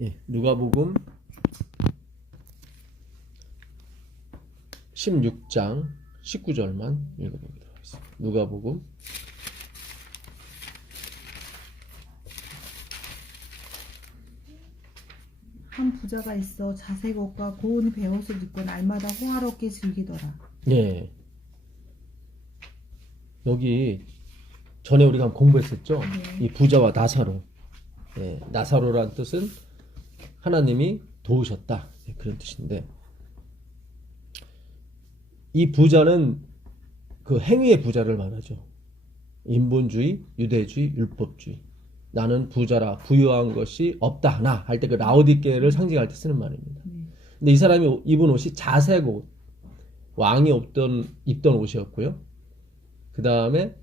예, 누가복음 16장 19절만 읽어보도록 하겠습니다. 누가복음 한 부자가 있어 자색 옷과 고운 베옷을 입고 날마다 호화롭게 즐기더라. 예, 여기 전에 우리가 공부했었죠. 네. 이 부자와 나사로. 예, 나사로란 뜻은 하나님이 도우셨다, 그런 뜻인데, 이 부자는 그 행위의 부자를 말하죠. 인본주의, 유대주의, 율법주의. 나는 부자라, 부유한 것이 없다 하나 할 때 그 라오디게를 상징할 때 쓰는 말입니다. 근데 이 사람이 입은 옷이 자색 옷, 왕이 입던 옷이었고요. 그 다음에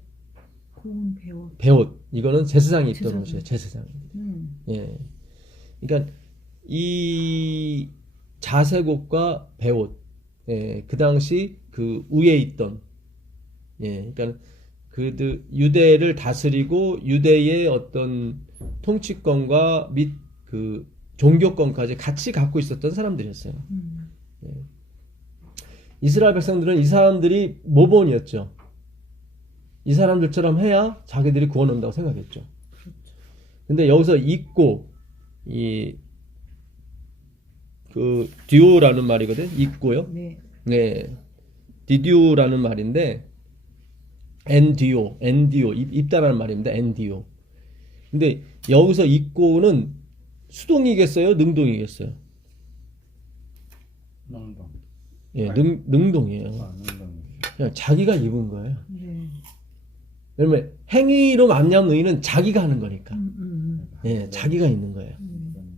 고운 베옷. 베옷, 이거는 제사장이 입던 제사장. 옷이에요. 제사장입니다. 음. 예, 그러니까 이 자색 옷과 베옷, 예, 그 당시 그 위에 있던, 예, 그러니까 그 유대를 다스리고 유대의 어떤 통치권과 및 그 종교권까지 같이 갖고 있었던 사람들이었어요. 예. 이스라엘 백성들은 이 사람들이 모본이었죠. 이 사람들처럼 해야 자기들이 구원 온다고 생각했죠. 근데 여기서 입고, 그 듀오라는 말이거든. 입고요. 네. 네, 디듀라는 말인데, 엔디오, 입다라는 말입니다. 엔디오. 근데 여기서 입고는 수동이겠어요, 능동이겠어요? 능동. 예, 능동이에요. 능동. 그냥 자기가 입은 거예요. 네. 왜냐면 행위로 만남 의는 자기가 하는 거니까. 예, 자기가 있는 거예요.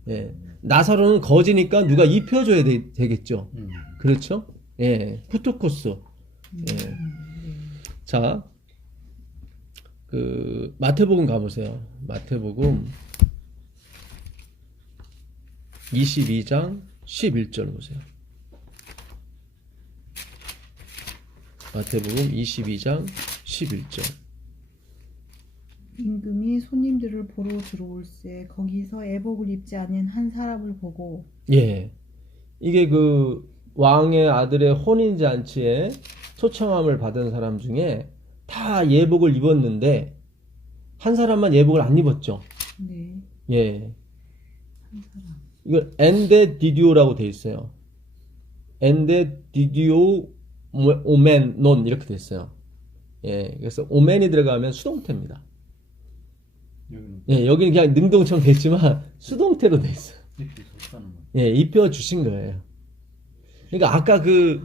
예, 나사로는 거지니까 누가 입혀줘야 되겠죠. 그렇죠? 예, 푸토코스. 예. 자, 그 마태복음 가보세요. 마태복음 22장 11절 보세요. 마태복음 22장 11절. 임금이 손님들을 보러 들어올세 거기서 애복을 입지 않은 한 사람을 보고. 예, 이게 그 왕의 아들의 혼인잔치에 초청함을 받은 사람 중에 다 예복을 입었는데 한 사람만 예복을 안 입었죠. 네. 예, 한 사람. 이거 엔데 디디오라고 돼 있어요. 엔데 디디오 오멘 논 이렇게 돼 있어요. 예, 그래서 오멘이 들어가면 수동태입니다. 예, 여기는 그냥 능동처럼 돼 있지만 수동태로 돼 있어요. 예, 입혀 주신 거예요. 그러니까 아까 그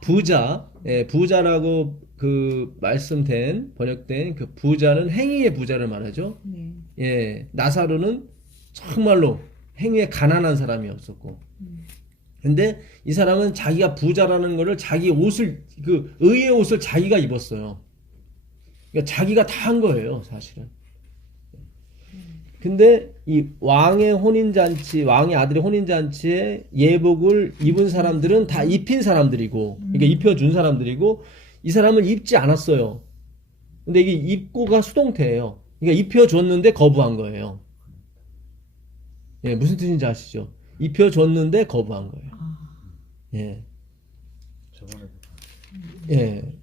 부자, 예, 부자라고 그 말씀된 번역된 그 부자는 행위의 부자를 말하죠. 네. 예, 나사로는 정말로 행위에 가난한 사람이었었고, 근데 이 사람은 자기가 부자라는 거를 자기 옷을, 그 의의 옷을 자기가 입었어요. 그러니까 자기가 다 한 거예요, 사실은. 근데 이 왕의 혼인잔치, 왕의 아들의 혼인잔치에 예복을 입은 사람들은 다 입힌 사람들이고, 그러니까 입혀준 사람들이고, 이 사람은 입지 않았어요. 근데 이게 입고가 수동태예요. 그러니까 입혀줬는데 거부한 거예요. 예, 무슨 뜻인지 아시죠? 입혀줬는데 거부한 거예요. 예. 예.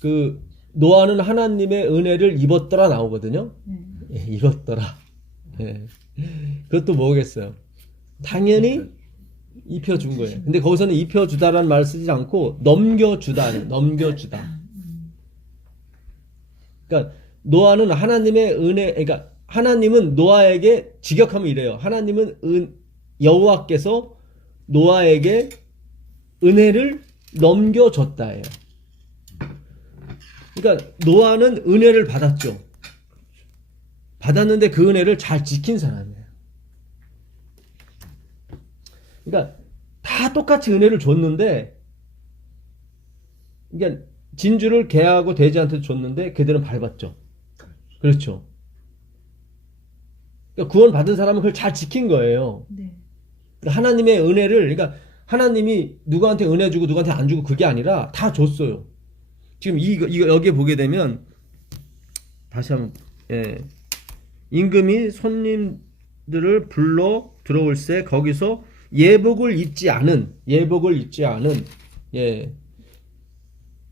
그 노아는 하나님의 은혜를 입었더라 나오거든요. 예, 입었더라. 예. 그것도 뭐겠어요? 당연히 입혀준 거예요. 근데 거기서는 입혀주다라는 말을 쓰지 않고 넘겨주다. 그러니까 노아는 하나님의 은혜, 그러니까 하나님은 노아에게 직역하면 이래요. 하나님은 여호와께서 노아에게 은혜를 넘겨줬다예요. 그러니까 노아는 은혜를 받았죠. 받았는데 그 은혜를 잘 지킨 사람이에요. 그러니까 다 똑같이 은혜를 줬는데, 그러니까 진주를 개하고 돼지한테 줬는데 그들은 밟았죠. 그렇죠. 그러니까 구원 받은 사람은 그걸 잘 지킨 거예요. 네. 그러니까 하나님의 은혜를, 그러니까 하나님이 누구한테 은혜 주고 누구한테 안 주고 그게 아니라 다 줬어요. 지금 이거 여기에 보게 되면 다시 한번, 예. 임금이 사람들을 불러 들어올세 거기서 예복을 입지 않은 예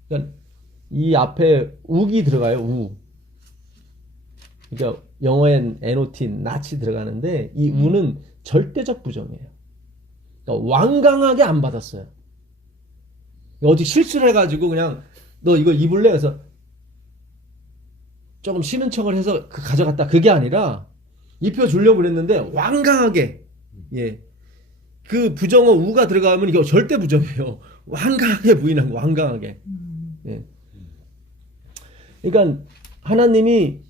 그러니까 이 앞에 우기 들어가요. 우. 그러니까 영어엔 NOT, 낫이 들어가는데 이 우는 절대적 부정이에요. 그러니까 완강하게 안 받았어요. 어디 실수를 해가지고 그냥 너 이거 입을래? 그래서 조금 싫은 척을 해서 가져갔다. 그게 아니라 입혀주려고 그랬는데 완강하게 그 부정어 우가 들어가면 이게 절대 부정이에요. 완강하게 부인한 거. 완강하게. 예. 그러니까 하나님이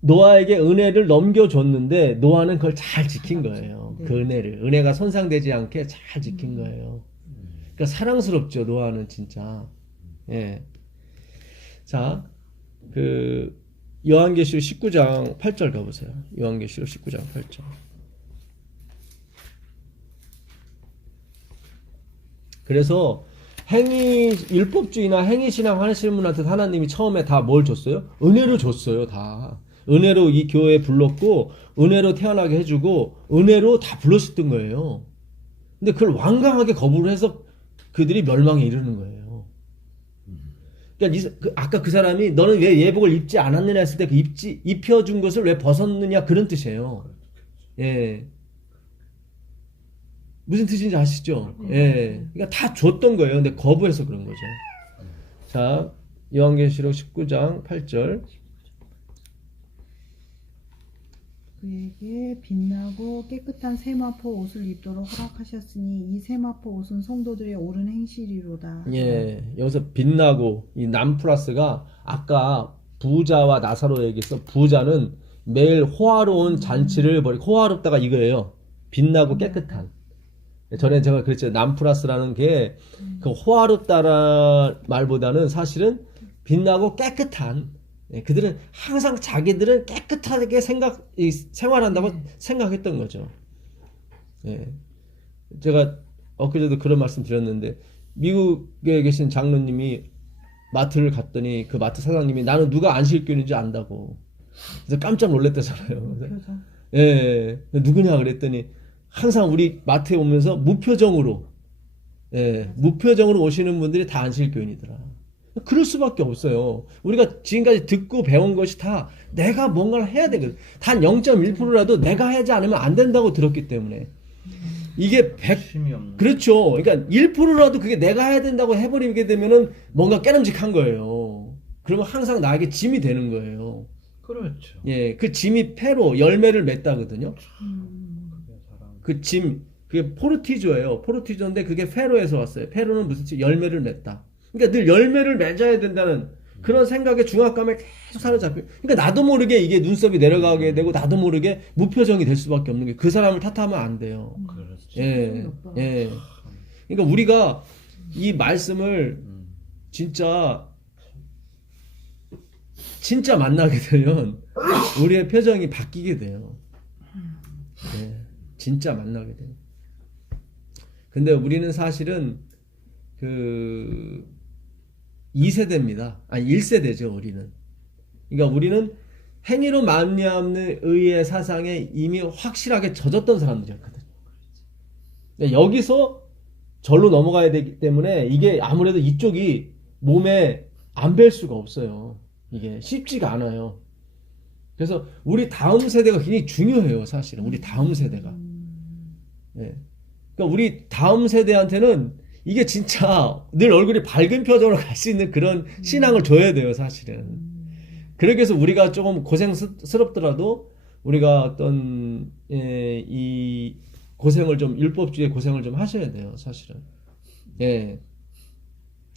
노아에게 은혜를 넘겨줬는데 노아는 그걸 잘 지킨 거예요. 그 은혜를. 은혜가 손상되지 않게 잘 지킨 거예요. 그러니까 사랑스럽죠. 노아는 진짜. 예. 자, 그 요한계시록 19장 8절 가보세요. 요한계시록 19장 8절. 그래서 율법주의나 행위신앙 하시는 분한테 하나님이 처음에 다 뭘 줬어요? 은혜를 줬어요. 다. 은혜로 이 교회에 불렀고 은혜로 태어나게 해주고 은혜로 다 불렀었던 거예요. 근데 그걸 완강하게 거부를 해서 그들이 멸망에 이르는 거예요. 그러니까 아까 그 사람이 너는 왜 예복을 입지 않았느냐 했을 때 그 입혀준 것을 왜 벗었느냐 그런 뜻이에요. 예. 무슨 뜻인지 아시죠? 예. 그러니까 다 줬던 거예요. 근데 거부해서 그런 거죠. 자, 요한계시록 19장 8절. 그에게 빛나고 깨끗한 세마포 옷을 입도록 허락하셨으니 이 세마포 옷은 성도들의 옳은 행실이로다. 예, 여기서 빛나고 이 남 플러스가 아까 부자와 나사로에게서 부자는 매일 호화로운 잔치를 벌이고 호화롭다가 이거예요. 빛나고 깨끗한. 전에 제가 그랬죠. 남 플러스라는 게 그 호화롭다라는 말보다는 사실은 빛나고 깨끗한. 그들은 항상 자기들은 깨끗하게 생활한다고 생각했던 거죠. 예. 제가 엊그제도 그런 말씀 드렸는데 미국에 계신 장로님이 마트를 갔더니 그 마트 사장님이 나는 누가 안식교인인지 안다고. 그래서 깜짝 놀랐다잖아요. 예. 누구냐 그랬더니 항상 우리 마트에 오면서 무표정으로 오시는 분들이 다 안식교인이더라. 그럴 수밖에 없어요. 우리가 지금까지 듣고 배운 것이 다 내가 뭔가를 해야 되거든. 단 0.1%라도 내가 하지 않으면 안 된다고 들었기 때문에. 이게 100, 그렇죠. 그러니까 1%라도 그게 내가 해야 된다고 해버리게 되면은 뭔가 깨름직한 거예요. 그러면 항상 나에게 짐이 되는 거예요. 그렇죠. 예, 그 짐이 패로 열매를 맺다거든요. 그 짐, 그게 포르티조예요. 포르티조인데 그게 페로에서 왔어요. 페로는 무슨 뜻이 열매를 맺다. 그러니까 늘 열매를 맺어야 된다는 그런 생각에 중압감에 계속 사로잡혀. 그러니까 나도 모르게 이게 눈썹이 내려가게 되고 나도 모르게 무표정이 될 수밖에 없는 게 그 사람을 탓하면 안 돼요. 그렇죠. 예, 예. 그러니까 우리가 이 말씀을 진짜 만나게 되면 우리의 표정이 바뀌게 돼요. 예, 진짜 만나게 돼요. 근데 우리는 사실은 그 2세대입니다. 아니 1세대죠. 우리는. 그러니까 우리는 행위로 말미암는 의의 사상에 이미 확실하게 젖었던 사람들이었거든요. 그러니까 여기서 절로 넘어가야 되기 때문에 이게 아무래도 이쪽이 몸에 안 뵐 수가 없어요. 이게 쉽지가 않아요. 그래서 우리 다음 세대가 굉장히 중요해요. 사실은 우리 다음 세대가. 예. 그러니까 우리 다음 세대한테는 이게 진짜 늘 얼굴이 밝은 표정으로 갈 수 있는 그런 신앙을 줘야 돼요, 사실은. 그러기 위해서 우리가 조금 고생스럽더라도 우리가 어떤 이 고생을 좀 율법주의 고생을 좀 하셔야 돼요, 사실은. 예.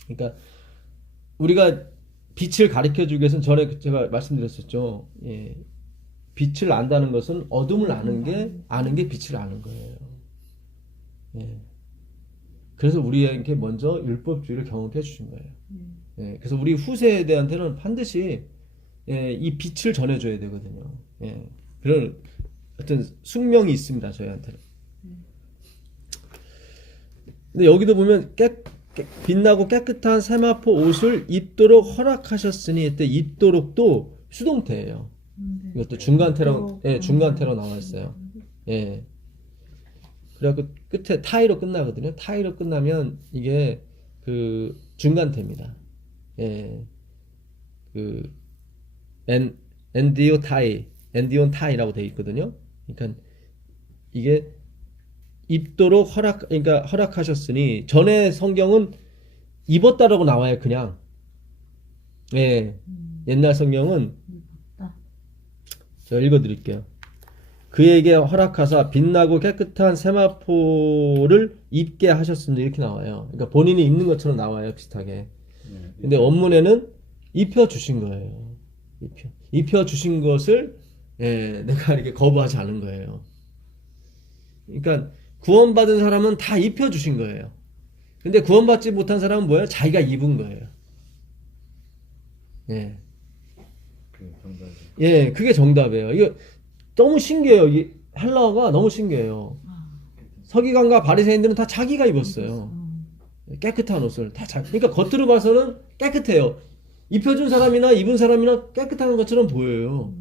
그러니까 우리가 빛을 가르쳐 주기 위해서는 전에 제가 말씀드렸었죠. 예. 빛을 안다는 것은 어둠을 아는 게 빛을 아는 거예요. 예. 그래서 우리에게 먼저 율법주의를 경험해 주신 거예요. 예, 그래서 우리 후세대한테는 반드시 이 빛을 전해줘야 되거든요. 예, 그런 어떤 숙명이 있습니다. 저희한테는. 근데 여기도 보면 빛나고 깨끗한 세마포 옷을 입도록 허락하셨으니 이때 입도록도 수동태예요. 이것도 중간태로 나와 있어요. 예. 그래갖고 끝에 타이로 끝나거든요. 타이로 끝나면 이게 그 중간태입니다. 예. 그 엔디오 타이, 엔디온 타이라고 되어 있거든요. 그러니까 이게 입도록 그러니까 허락하셨으니 전에 성경은 입었다라고 나와요. 그냥. 예. 옛날 성경은 아, 제가 읽어드릴게요. 그에게 허락하사 빛나고 깨끗한 세마포를 입게 하셨으니 이렇게 나와요. 그러니까 본인이 입는 것처럼 나와요. 비슷하게. 근데 원문에는 입혀 주신 거예요. 입혀 주신 것을 내가 이렇게 거부하지 않은 거예요. 그러니까 구원받은 사람은 다 입혀 주신 거예요. 근데 구원받지 못한 사람은 뭐예요? 자기가 입은 거예요. 예. 예, 그게 정답이에요. 이거 너무 신기해요. 이 헬라어가 너무 신기해요. 서기관과 바리새인들은 다 자기가 입었어요. 깨끗한 옷을 다 그러니까 겉으로 봐서는 깨끗해요. 입혀준 사람이나 입은 사람이나 깨끗한 것처럼 보여요.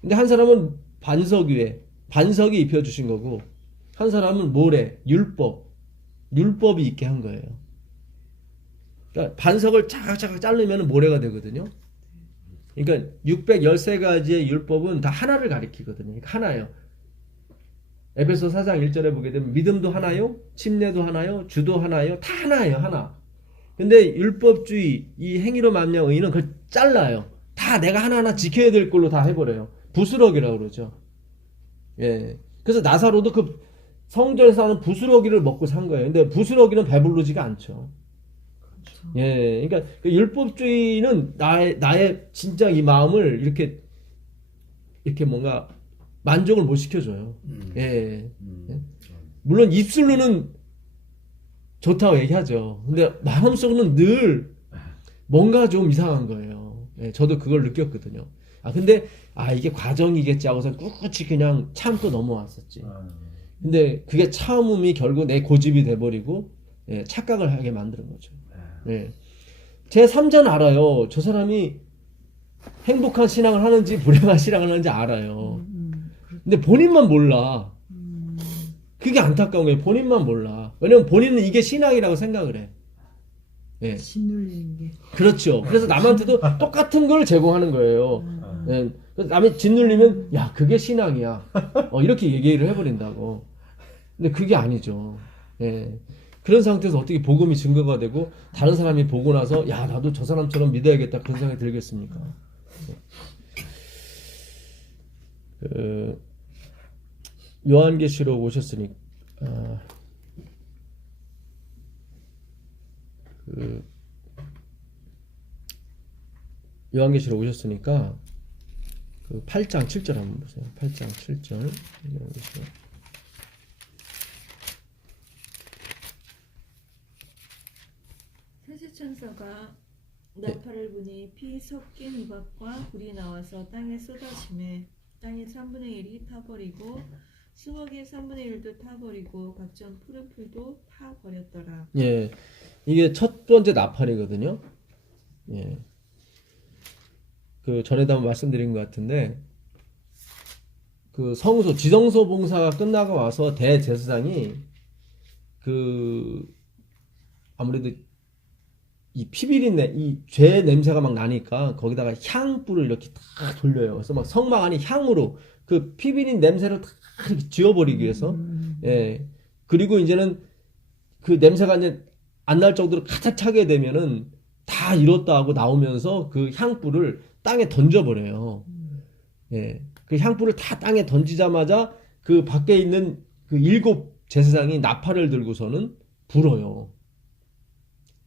근데 한 사람은 반석 위에 반석이 입혀주신 거고, 한 사람은 모래, 율법이 있게 한 거예요. 그러니까 반석을 차각차각 자르면 모래가 되거든요. 그러니까 613가지의 율법은 다 하나를 가리키거든요. 그러니까 하나예요. 에베소 4장 1절에 보게 되면 믿음도 하나요, 침례도 하나요, 주도 하나요, 다 하나예요. 하나. 근데 율법주의, 이 행위로 말미암아 의인은 그걸 잘라요. 다 내가 하나하나 지켜야 될 걸로 다 해버려요. 부스러기라고 그러죠. 예. 그래서 나사로도 그 성전에서 하는 부스러기를 먹고 산 거예요. 근데 부스러기는 배부르지가 않죠. 예. 그러니까 그 율법주의는 나의 진짜 이 마음을 이렇게 뭔가 만족을 못 시켜줘요. 예. 예. 물론 입술로는 좋다고 얘기하죠. 근데 마음속으로는 늘 뭔가 좀 이상한 거예요. 예, 저도 그걸 느꼈거든요. 근데 이게 과정이겠지 하고서 꿋꿋이 그냥 참고 넘어왔었지. 근데 그게 참음이 결국 내 고집이 돼버리고 착각을 하게 만드는 거죠. 예. 제 3자는 알아요. 저 사람이 행복한 신앙을 하는지 불행한 신앙을 하는지 알아요. 근데 본인만 몰라. 그게 안타까운 거예요. 본인만 몰라. 왜냐면 본인은 이게 신앙이라고 생각을 해. 예. 짓눌리는 게. 그렇죠. 그래서 남한테도 똑같은 걸 제공하는 거예요. 예. 그래서 남이 짓눌리면 야 그게 신앙이야. 이렇게 얘기를 해버린다고. 근데 그게 아니죠. 예. 그런 상태에서 어떻게 복음이 증거가 되고 다른 사람이 보고 나서 야 나도 저 사람처럼 믿어야겠다 그런 생각이 들겠습니까? 요한계시록 오셨으니 요한계시록 오셨으니까 그 8장 7절 한번 보세요. 8장 7절 요한계시록. 천사가 나팔을 부니 피 섞인 우박과 불이 나와서 땅에 쏟아지매 땅의 3분의 1이 타버리고 수목의 3분의 1도 타버리고 각종 푸른 풀도 타버렸더라. 예, 이게 첫 번째 나팔이거든요. 예, 그 전에도 한번 말씀드린 것 같은데 그 지성소 봉사가 끝나고 와서 대제사장이 그 아무래도 이 피비린내, 이 죄 냄새가 막 나니까 거기다가 향불을 이렇게 다 돌려요. 그래서 막 성막 안이 향으로 그 피비린 냄새를 다 이렇게 지워버리기 위해서, 예. 그리고 이제는 그 냄새가 이제 안 날 정도로 가득 차게 되면은 다 이뤘다 하고 나오면서 그 향불을 땅에 던져버려요. 예. 그 향불을 다 땅에 던지자마자 그 밖에 있는 그 7 제사장이 나팔을 들고서는 불어요.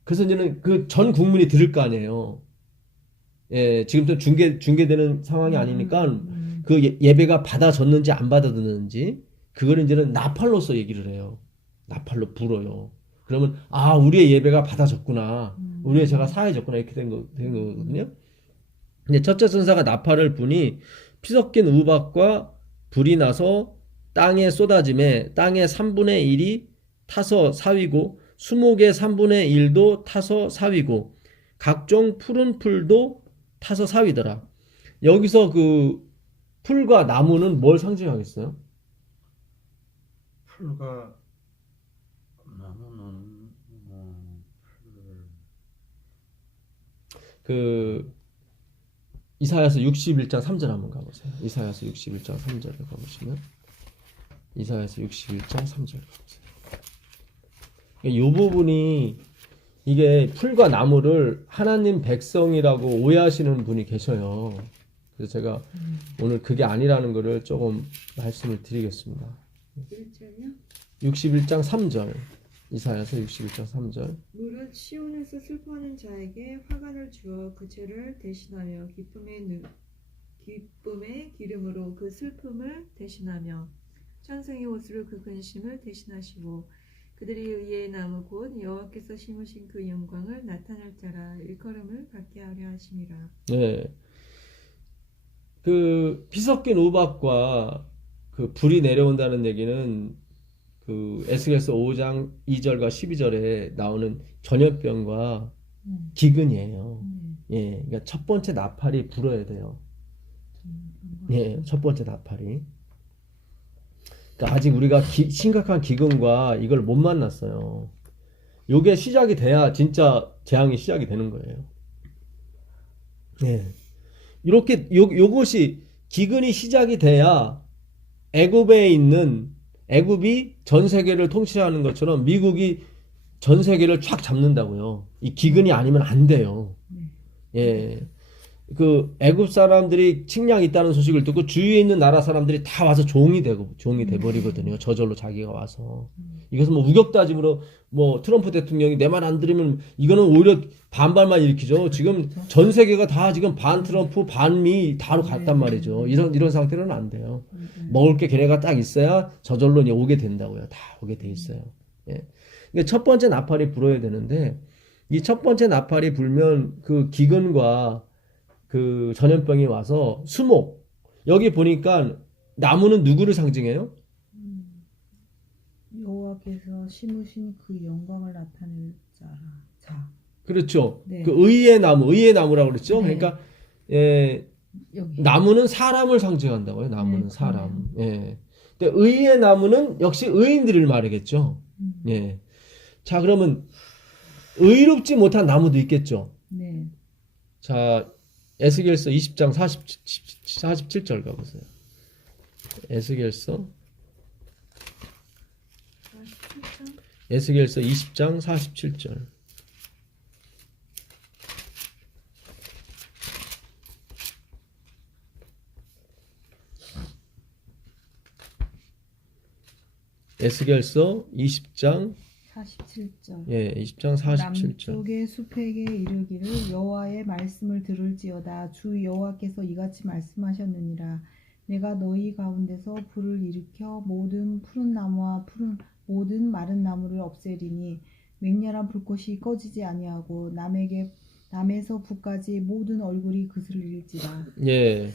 그래서 이제는 그 전 국민이 들을 거 아니에요. 예, 지금부터 중계되는 상황이 아니니까 그 예배가 받아졌는지 안 받아졌는지 그걸 이제는 나팔로서 얘기를 해요. 나팔로 불어요. 그러면 우리의 예배가 받아졌구나. 우리의 죄가 사해졌구나. 이렇게 된 거거든요. 근데 첫째 천사가 나팔을 부니 피 섞인 우박과 불이 나서 땅에 쏟아짐에 땅의 3분의 1이 타서 사위고 수목의 3분의 1도 타서 사위고 각종 푸른 풀도 타서 사위더라. 여기서 그 풀과 나무는 뭘 상징하겠어요? 풀과 나무는 그 이사야서 61장 3절 한번 가보세요. 이사야서 61장 3절을 가보시면 이사야서 61장 3절 가보세요. 이 부분이 이게 풀과 나무를 하나님 백성이라고 오해하시는 분이 계셔요. 그래서 제가 오늘 그게 아니라는 것을 조금 말씀을 드리겠습니다. 1절요? 61장 3절 이사야서 61장 3절 무릇 시온에서 슬퍼하는 자에게 화관을 주어 그 죄를 대신하며 기쁨의 기름으로 그 슬픔을 대신하며 찬송의 옷으로 그 근심을 대신하시고 그들이 의의 나무 곧 여호와께서 심으신 그 영광을 나타낼 자라 일컬음을 받게 하려 하심이라. 네. 그 피 섞인 우박과 그 불이 내려온다는 얘기는 그 에스겔서 5장 2절과 12절에 나오는 전염병과 기근이에요. 예. 그러니까 첫 번째 나팔이 불어야 돼요. 예. 첫 번째 나팔이. 그러니까 아직 우리가 심각한 기근과 이걸 못 만났어요. 요게 시작이 돼야 진짜 재앙이 시작이 되는 거예요. 예. 이렇게 요것이 기근이 시작이 돼야 애굽에 있는 애굽이 전 세계를 통치하는 것처럼 미국이 전 세계를 쫙 잡는다고요. 이 기근이 아니면 안 돼요. 예. 그 애굽 사람들이 식량이 있다는 소식을 듣고 주위에 있는 나라 사람들이 다 와서 종이 돼 버리거든요. 저절로 자기가 와서. 이것은 뭐 우격다짐으로 뭐 트럼프 대통령이 내 말 안 들으면 이거는 오히려 반발만 일으키죠. 지금 전 세계가 다 지금 반 트럼프 반미 다로 갔단 말이죠. 이런 상태로는 안 돼요. 먹을 게 걔네가 딱 있어야 저절로 이제 오게 된다고요. 다 오게 돼 있어요. 예. 그러니까 첫 번째 나팔이 불어야 되는데 이 첫 번째 나팔이 불면 그 기근과 그 전염병이 와서 수목 여기 보니까 나무는 누구를 상징해요? 여호와께서 심으신 그 영광을 나타낼 자. 그렇죠. 네. 그 의의 나무라고 그랬죠. 네. 그러니까 여기. 나무는 사람을 상징한다고요. 나무는 네, 사람. 예. 근데 의의 나무는 역시 의인들을 말하겠죠. 예. 자, 그러면 의롭지 못한 나무도 있겠죠. 네. 자, 에스겔서 20장 47절 가보세요. 에스겔서 20장 47절. 에스겔서 20장 47절. 예, 20장 47절. 남쪽의 숲에게 이르기를 여호와의 말씀을 들을지어다 주 여호와께서 이같이 말씀하셨느니라 내가 너희 가운데서 불을 일으켜 모든 푸른 나무와 모든 마른 나무를 없애리니 맹렬한 불꽃이 꺼지지 아니하고 남에서 북까지 모든 얼굴이 그슬릴지라. 예.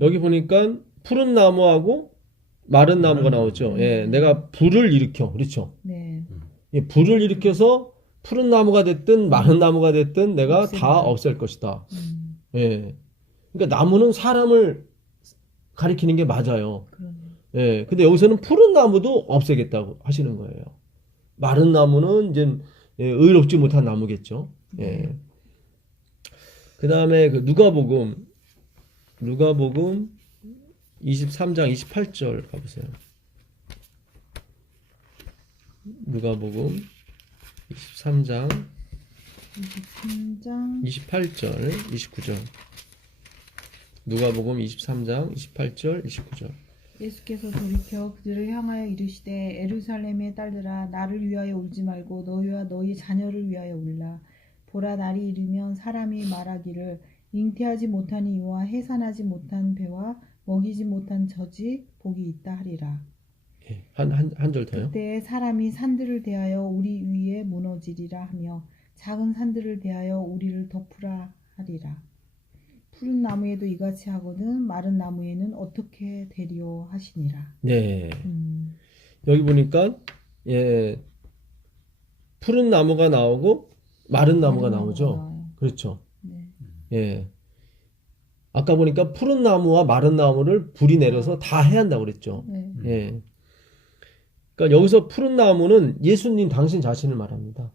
여기 보니까 푸른 나무하고 마른 나무가 나오죠. 예. 내가 불을 일으켜. 그렇죠. 네. 예, 불을 일으켜서 푸른 나무가 됐든 마른 나무가 됐든 내가 다 없앨 것이다. 예. 그러니까 나무는 사람을 가리키는 게 맞아요. 그러네. 예. 근데 여기서는 푸른 나무도 없애겠다고 하시는 거예요. 마른 나무는 이제 의롭지 못한 나무겠죠. 예. 그다음에 그 누가복음 23장 28절 가보세요. 누가복음 23장 28절 29절. 누가복음 23장 28절 29절. 예수께서 돌이켜 그들을 향하여 이르시되 에루살렘의 딸들아 나를 위하여 울지 말고 너희와 너희 자녀를 위하여 울라. 보라 날이 이르면 사람이 말하기를 잉태하지 못한 이와 해산하지 못한 배와 먹이지 못한 젖이 복이 있다 하리라. 예, 한 절 더요. 그때 사람이 산들을 대하여 우리 위에 무너지리라 하며 작은 산들을 대하여 우리를 덮으라 하리라. 푸른 나무에도 이같이 하거든 마른 나무에는 어떻게 되리오 하시니라. 네. 여기 보니까 예, 푸른 나무가 나오고 마른 나무가 나오죠. 나와요. 그렇죠. 네. 예. 아까 보니까 푸른 나무와 마른 나무를 불이 내려서 다 해야 한다고 그랬죠. 네. 예. 그러니까 여기서 푸른 나무는 예수님 당신 자신을 말합니다.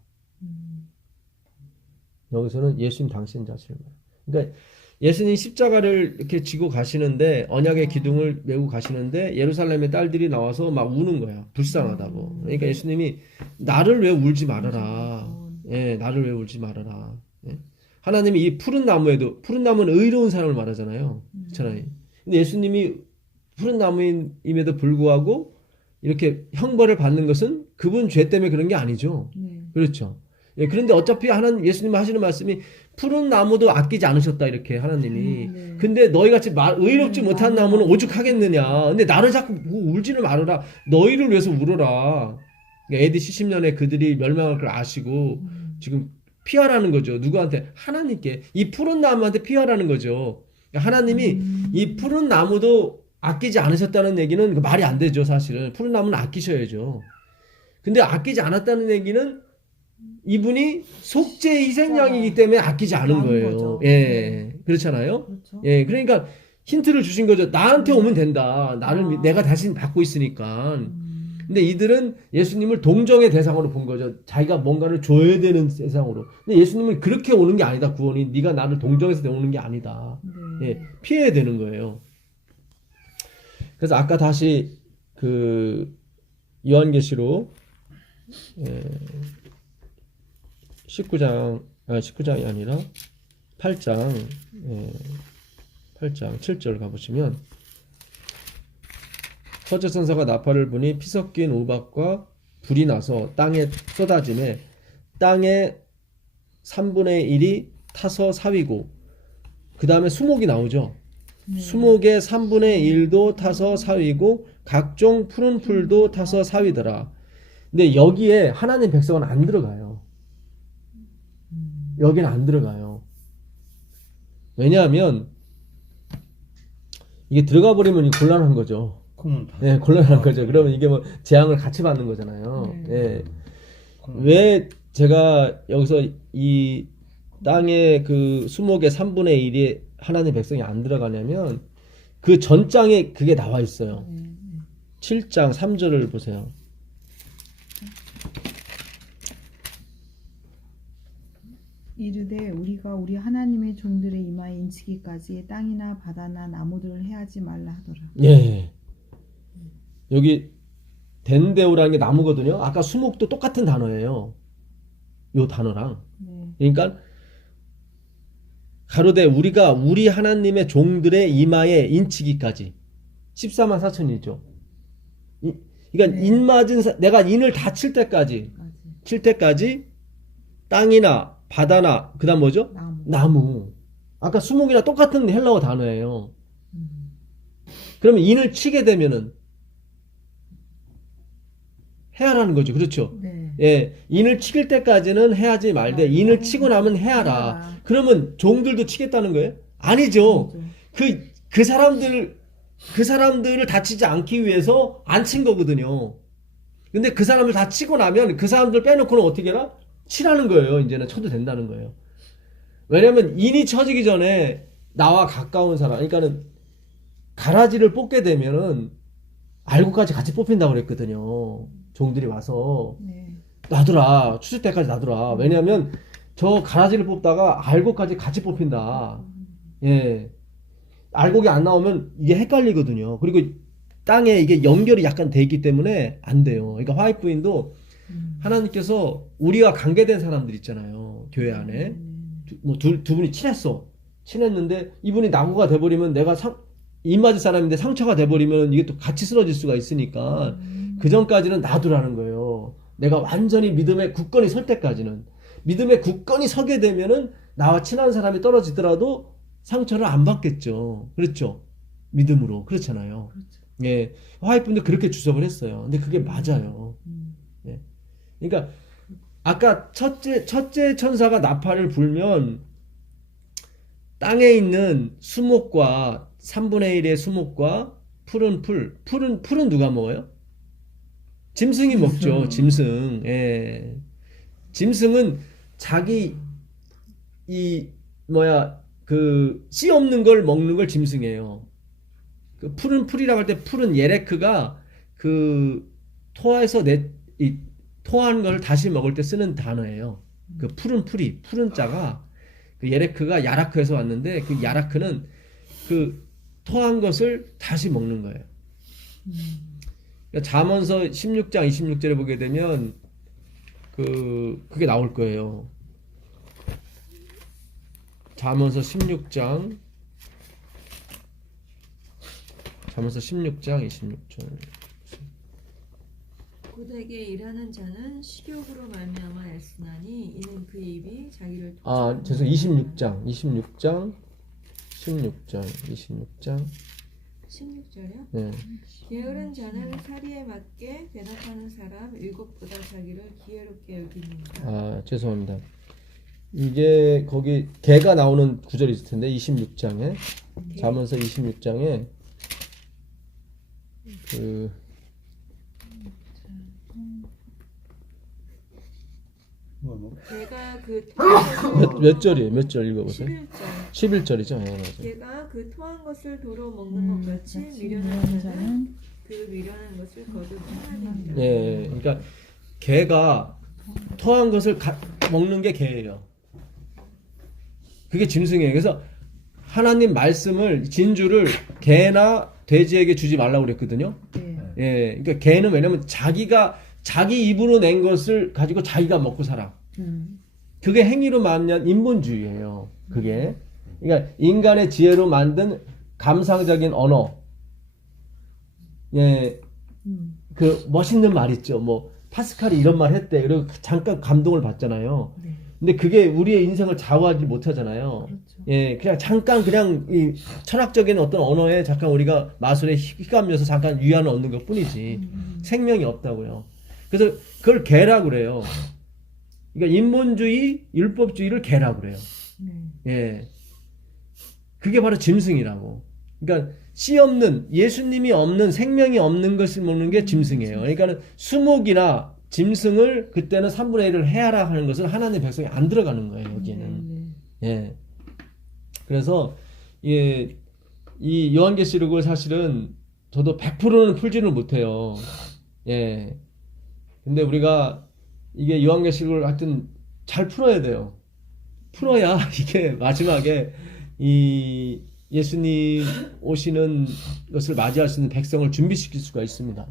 여기서는 예수님 당신 자신을 말합니다. 그러니까 예수님 십자가를 이렇게 지고 가시는데 언약의 기둥을 메고 가시는데 예루살렘의 딸들이 나와서 막 우는 거야. 불쌍하다고. 그러니까 예수님이 나를 왜 울지 말아라. 예, 나를 왜 울지 말아라. 예. 하나님이 이 푸른 나무에도 푸른 나무는 의로운 사람을 말하잖아요. 그렇잖아요. 근데 예수님이 푸른 나무임에도 불구하고 이렇게 형벌을 받는 것은 그분 죄 때문에 그런 게 아니죠. 네. 그렇죠. 예, 그런데 어차피 하나님 예수님 하시는 말씀이 푸른 나무도 아끼지 않으셨다 이렇게 하나님이. 네. 근데 너희같이 의롭지 못한 나무는 맞아요. 오죽하겠느냐. 근데 나를 자꾸 울지를 말아라. 너희를 위해서 울어라. 그러니까 AD 70년에 그들이 멸망할 걸 아시고 지금 피하라는 거죠. 누구한테? 하나님께. 이 푸른 나무한테 피하라는 거죠. 그러니까 하나님이 이 푸른 나무도 아끼지 않으셨다는 얘기는 말이 안 되죠, 사실은. 푸른 나무는 아끼셔야죠. 근데 아끼지 않았다는 얘기는 이분이 속죄의 희생양이기 때문에 아끼지 않은 않은 거예요. 거죠. 예. 그렇잖아요? 그렇죠. 예. 그러니까 힌트를 주신 거죠. 나한테 오면 된다. 나를 아. 내가 다시 받고 있으니까. 근데 이들은 예수님을 동정의 대상으로 본 거죠. 자기가 뭔가를 줘야 되는 대상으로. 근데 예수님은 그렇게 오는 게 아니다. 구원이 네가 나를 동정해서 오는 게 아니다. 네. 예, 피해야 되는 거예요. 그래서 아까 다시 그 요한계시록 19장이 아니라 8장 8장 7절 가보시면 첫째 천사가 나팔을 부니 피 섞인 우박과 불이 나서 땅에 쏟아짐에 땅의 3분의 1이 타서 사위고 그 다음에 수목이 나오죠. 수목의 3분의 1도 타서 사위고 각종 푸른 풀도 타서 사위더라. 근데 여기에 하나님 백성은 안 들어가요. 여기는 안 들어가요. 왜냐하면 이게 들어가 버리면 곤란한 거죠. 네, 곤란한 거죠. 그러면 이게 뭐 재앙을 같이 받는 거잖아요. 예. 왜 제가 여기서 이 땅의 그 수목의 3분의 1이 하나님 백성이 안 들어가냐면 그 전장에 그게 나와 있어요. 7장 3절을 보세요. 이르되 우리가 우리 하나님의 종들의 이마에 인치기까지 땅이나 바다나 나무들을 해하지 말라 하더라. 예. 여기 덴데오라는 게 나무거든요. 아까 수목도 똑같은 단어예요. 요 단어랑. 그러니까 가로되 우리가 우리 하나님의 종들의 이마에 인치기까지 14만 4천이죠. 그러니까 네. 인 맞은 내가 인을 다 칠 때까지 땅이나 바다나 그다음 뭐죠? 나무. 아까 수목이나 똑같은 헬라어 단어예요. 그러면 인을 치게 되면은 해야라는 거죠. 그렇죠? 네. 예, 인을 치길 때까지는 해야지 말되 인을 치고 나면 해야라. 그러면 종들도 치겠다는 거예요? 아니죠. 그 사람들을 다치지 않기 위해서 안 친 거거든요. 근데 그 사람을 다 치고 나면 그 사람들 빼놓고는 어떻게 해라? 치라는 거예요. 이제는 쳐도 된다는 거예요. 왜냐면 인이 쳐지기 전에 나와 가까운 사람, 그러니까는 가라지를 뽑게 되면은 알고까지 같이 뽑힌다고 그랬거든요. 종들이 와서 놔두라. 추수 때까지 놔두라. 왜냐면 저 가라지를 뽑다가 알고까지 같이 뽑힌다. 예. 알곡이 안 나오면 이게 헷갈리거든요. 그리고 땅에 이게 연결이 약간 돼 있기 때문에 안 돼요. 그러니까 화이트부인도 하나님께서 우리와 관계된 사람들 있잖아요. 교회 안에. 두 분이 친했는데 이분이 낙오가 돼버리면 내가 입 맞을 사람인데 상처가 돼버리면 이게 또 같이 쓰러질 수가 있으니까 그 전까지는 놔두라는 거예요. 내가 완전히 믿음의 굳건히 설 때까지는. 믿음의 굳건히 서게 되면은 나와 친한 사람이 떨어지더라도 상처를 안 받겠죠. 그렇죠? 믿음으로. 그렇잖아요. 예. 화이트분도 그렇게 주석을 했어요. 근데 그게 맞아요. 예. 그러니까 아까 첫째 천사가 나팔을 불면 땅에 있는 수목과 3분의 1의 수목과 푸른 풀은 누가 먹어요? 짐승이 먹죠. 짐승. 예. 짐승은 자기 씨 없는 걸 먹는 걸 짐승이에요. 그 푸른 풀이라고 할 때 푸른 예레크가 그 토하에서 토한 걸 다시 먹을 때 쓰는 단어예요. 그 푸른 풀이, 푸른 자가 그 예레크가 야라크에서 왔는데 그 야라크는 그 토한 것을 다시 먹는 거예요. 그러니까 잠언서 16장 26절에 보게 되면 그게 나올 거예요. 잠언서 16장 26절. 고되게 일하는 자는 식욕으로 말미암아 애쓰나니 이는 그의 입이 자기를 죄송 26장 16절이요? 네. 게으른 자는 사리에 맞게 대답하는 사람 일곱보다 자기를 기회롭게 여기니라. 죄송합니다. 이게 거기 개가 나오는 구절이 있을 텐데 26장에 잠언서 26장에 걔가 그 몇 절이에요? 몇 절 읽어보세요. 11절. 11절이죠. 네, 맞아요. 걔가 그 토한 것을 도로 먹는 것 같이 미련한 자는 그 미련한 것을 거듭 하나님이라. 예, 그러니까 개가 토한 것을 먹는 게 개예요. 그게 짐승이에요. 그래서 하나님 말씀을 진주를 개나 돼지에게 주지 말라고 그랬거든요. 네. 예, 그러니까 개는 왜냐면 자기 입으로 낸 것을 가지고 자기가 먹고 살아. 그게 행위로 만난 인본주의예요. 그게. 그러니까 인간의 지혜로 만든 감상적인 언어. 예, 그 멋있는 말 있죠. 뭐 파스칼이 이런 말 했대. 그리고 잠깐 감동을 받잖아요. 네. 근데 그게 우리의 인생을 좌우하지 못하잖아요. 그렇죠. 예, 그냥 잠깐 그냥 이 철학적인 어떤 언어에 잠깐 우리가 마술에 휘감려서 잠깐 위안을 얻는 것 뿐이지 생명이 없다고요. 그래서 그걸 개라고 그래요. 그러니까 인본주의, 율법주의를 개라고 그래요. 네. 예, 그게 바로 짐승이라고. 그러니까 씨 없는 예수님이 없는 생명이 없는 것을 먹는 게 짐승이에요. 그러니까는 수목이나 짐승을 그때는 3분의 1을 해야라 하는 것은 하나님의 백성이 안 들어가는 거예요. 여기에는. 예. 그래서 이 요한계시록을 사실은 저도 100%는 풀지는 못해요. 예. 근데 우리가 이게 요한계시록을 하여튼 잘 풀어야 돼요. 풀어야 이게 마지막에 이 예수님 오시는 것을 맞이할 수 있는 백성을 준비시킬 수가 있습니다.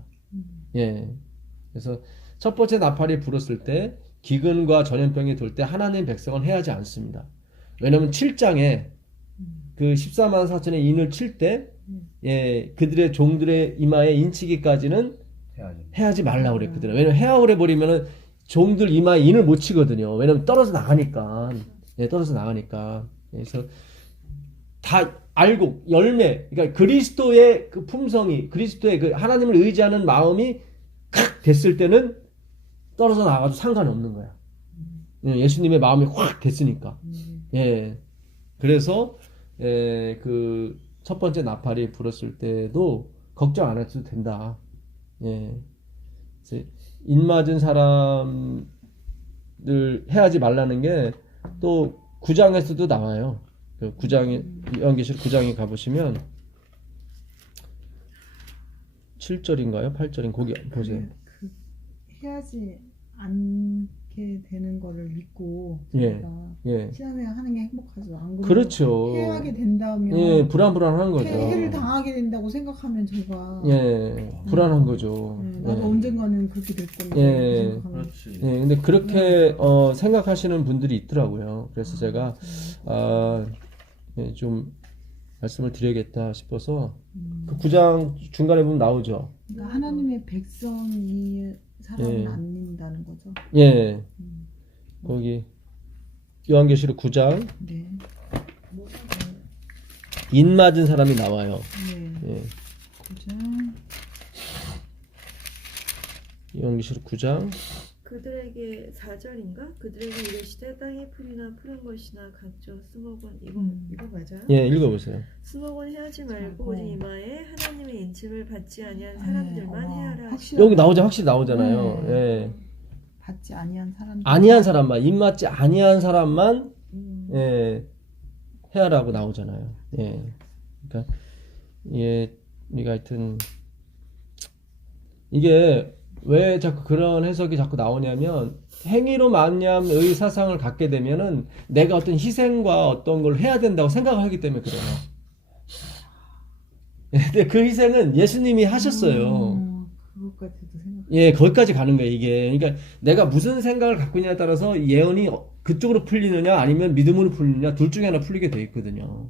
예. 그래서 첫 번째 나팔이 불었을 때 기근과 전염병이 돌 때 하나님 백성은 해하지 않습니다. 왜냐하면 7장에 그 14만 4천의 인을 칠 때 예, 그들의 종들의 이마에 인치기까지는 해하지 말라고 그랬거든요. 왜냐면 해하고 해버리면은 종들 이마에 인을 못 치거든요. 왜냐면 떨어져 나가니까. 예, 떨어져 나가니까. 그래서 다 알고 열매, 그러니까 그리스도의 그 품성이, 그리스도의 그 하나님을 의지하는 마음이 칵 됐을 때는 떨어져 나가도 상관없는 거야. 예수님의 마음이 확 됐으니까. 예. 그래서 그 첫 번째 나팔이 불었을 때도 걱정 안 해도 된다. 예. 그래서 인 맞은 사람들 해하지 말라는 게 또 9장에서도 나와요. 그 9장에 요한계시록 9장에 가보시면 7절인가요? 8절인 거기 보세요. 해야지 않게 되는 거를 믿고 예. 제가 예. 신앙생활 하는 게 행복하죠. 안 그러면 그렇죠. 해하게 된다면 예, 불안한 거죠. 해를 당하게 된다고 생각하면 제가 예, 불안한 거죠. 나도 예. 언젠가는 그렇게 될 건데 예. 생각하면 그렇지. 예, 근데 그렇게 생각하시는 분들이 있더라고요. 그래서 제가 좀 말씀을 드려야겠다 싶어서 그 9장 중간에 보면 나오죠. 그러니까 하나님의 백성이 사람을 예. 안 믿는다는 거죠. 예, 거기 요한계시록 9장 네. 인 맞은 사람이 나와요. 네. 예, 그죠. 요한계시록 9장 그들에게 4절인가? 그들에게 이르시되 땅의 풀이나 푸른 것이나 각종 수목은 이거 맞아요? 예, 읽어보세요. 수목은 해하지 말고 어. 우리 이마에 하나님의 인침을 받지 아니한 사람들만 해하라. 확실하게 여기 확실히 나오잖아요. 네. 예, 받지 아니한 사람 아니한 사람만 입 맞지 아니한 사람만 음. 예, 해야라고 나오잖아요. 예, 그러니까 예, 우리가 하여튼 이게 왜 자꾸 그런 해석이 자꾸 나오냐면 행위로 말미암의 사상을 갖게 되면은 내가 어떤 희생과 어떤 걸 해야 된다고 생각을 하기 때문에 그래요. 근데 그 희생은 예수님이 하셨어요. 그것까지도 생각. 예, 거기까지 가는 거예요, 이게. 그러니까 내가 무슨 생각을 갖고 있냐에 따라서 예언이 그쪽으로 풀리느냐 아니면 믿음으로 풀리느냐 둘 중에 하나 풀리게 돼 있거든요.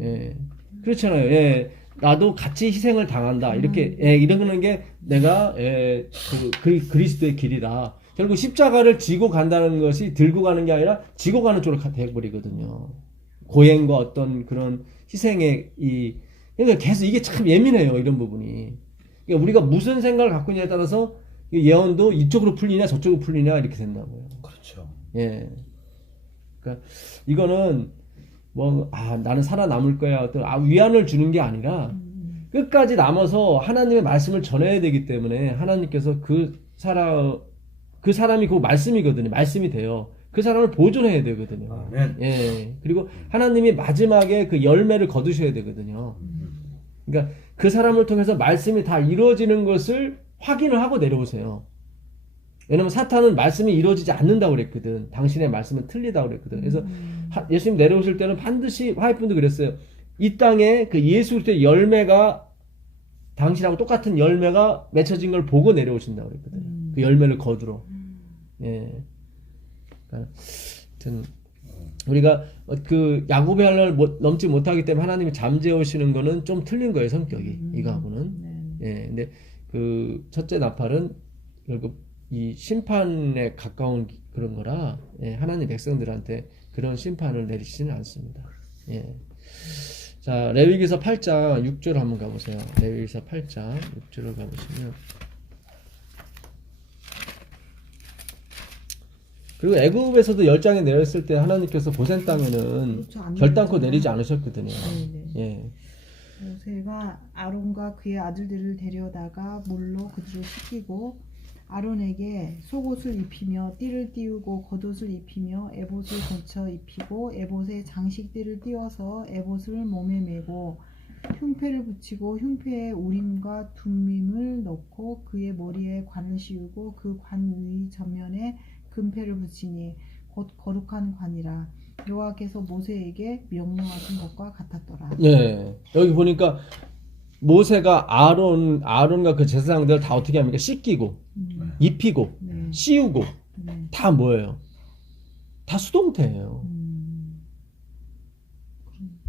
예. 그렇잖아요. 예. 나도 같이 희생을 당한다. 이렇게, 예, 이러는 게 내가, 예, 그리스도의 길이다. 결국 십자가를 지고 간다는 것이 들고 가는 게 아니라 지고 가는 쪽으로 되어버리거든요. 고행과 어떤 그런 희생의 그러니까 계속 이게 참 예민해요. 이런 부분이. 그러니까 우리가 무슨 생각을 갖고 있냐에 따라서 예언도 이쪽으로 풀리냐 저쪽으로 풀리냐 이렇게 된다고요. 그렇죠. 예. 그러니까 이거는 나는 살아남을 거야. 어떤 위안을 주는 게 아니라 끝까지 남아서 하나님의 말씀을 전해야 되기 때문에 하나님께서 그 사람이 그 말씀이거든요. 말씀이 돼요. 그 사람을 보존해야 되거든요. 아멘. 예. 그리고 하나님이 마지막에 그 열매를 거두셔야 되거든요. 그러니까 그 사람을 통해서 말씀이 다 이루어지는 것을 확인을 하고 내려오세요. 왜냐면 사탄은 말씀이 이루어지지 않는다고 그랬거든. 당신의 말씀은 틀리다고 그랬거든. 그래서 예수님 내려오실 때는 반드시 화이트분도 그랬어요. 이 땅에 그 예수 그리스도의 열매가 당신하고 똑같은 열매가 맺혀진 걸 보고 내려오신다고 그랬거든. 그 열매를 거두러. 예. 그러니까 하여튼 우리가 그 야곱의 할례를 넘지 못하기 때문에 하나님이 잠재우시는 거는 좀 틀린 거예요, 성격이. 이거하고는. 예. 근데 그 첫째 나팔은 결국 이 심판에 가까운 그런 거라, 예, 하나님 백성들한테 그런 심판을 내리시지는 않습니다. 예. 자, 레위기서 8장 6절 한번 가보세요. 레위기서 8장 6절을 가보시면, 그리고 애굽에서도 10장에 내렸을 때 하나님께서 고센 땅에는 그렇죠. 안 결단코 내렸잖아요. 내리지 않으셨거든요. 네네. 예. 모세가 아론과 그의 아들들을 데려다가 물로 그들을 씻기고 아론에게 속옷을 입히며 띠를 띄우고 겉옷을 입히며 에봇을 걸쳐 입히고 에봇에 장식띠를 띄워서 에봇을 몸에 메고 흉패를 붙이고 흉패에 우림과 둠밈을 넣고 그의 머리에 관을 씌우고 그 관 위 전면에 금패를 붙이니 곧 거룩한 관이라. 여호와께서 모세에게 명령하신 것과 같았더라. 예. 여기 보니까 모세가 아론과 그 제사장들 다 어떻게 합니까? 씻기고, 입히고, 네. 씌우고, 네. 다 뭐예요? 다 수동태예요.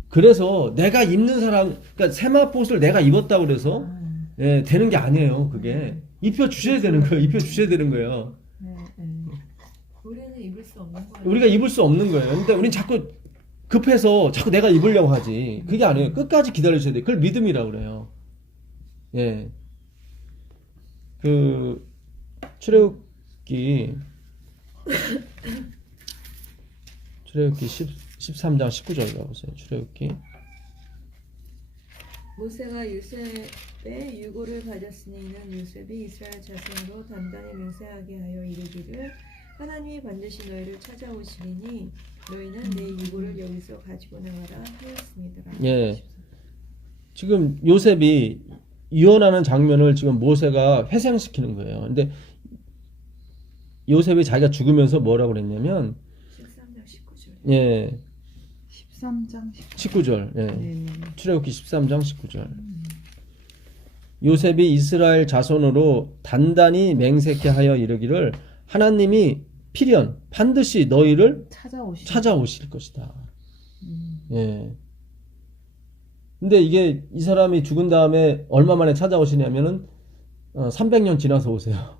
그래서 내가 입는 사람, 그러니까 세마포옷을 내가 입었다고 그래서 예, 되는 게 아니에요. 그게 입혀 주셔야 되는 거예요. 입혀 주셔야 되는 거예요. 네, 네. 우리는 입을 수 없는 거예요. 우리가 입을 수 없는 거예요. 근데 우린 자꾸 급해서 자꾸 내가 입으려고 하지. 그게 아니에요. 끝까지 기다려주셔야 돼요. 그걸 믿음이라고 그래요. 예. 그 출애굽기 13장 19절 가보세요. 출애굽기. 모세가 요셉의 유고를 가졌으니 이는 요셉이 이스라엘 자손으로 단단히 맹세하게 하여 이르기를 하나님이 반드시 너희를 찾아오시리니 너희는 내 유고를 여기서 가지고 나가라 하였습니다. 예. 지금 요셉이 이혼하는 장면을 지금 모세가 회상시키는 거예요. 근데 요셉이 자기가 죽으면서 뭐라고 그랬냐면 13장 19절. 예. 13장 19절. 예. 네. 출애굽기 13장 19절. 요셉이 이스라엘 자손으로 단단히 맹세케 하여 이르기를 하나님이 필연 반드시 너희를 찾아오실 것이다. 예. 근데 이게 이 사람이 죽은 다음에 얼마 만에 찾아오시냐면은 300년 지나서 오세요.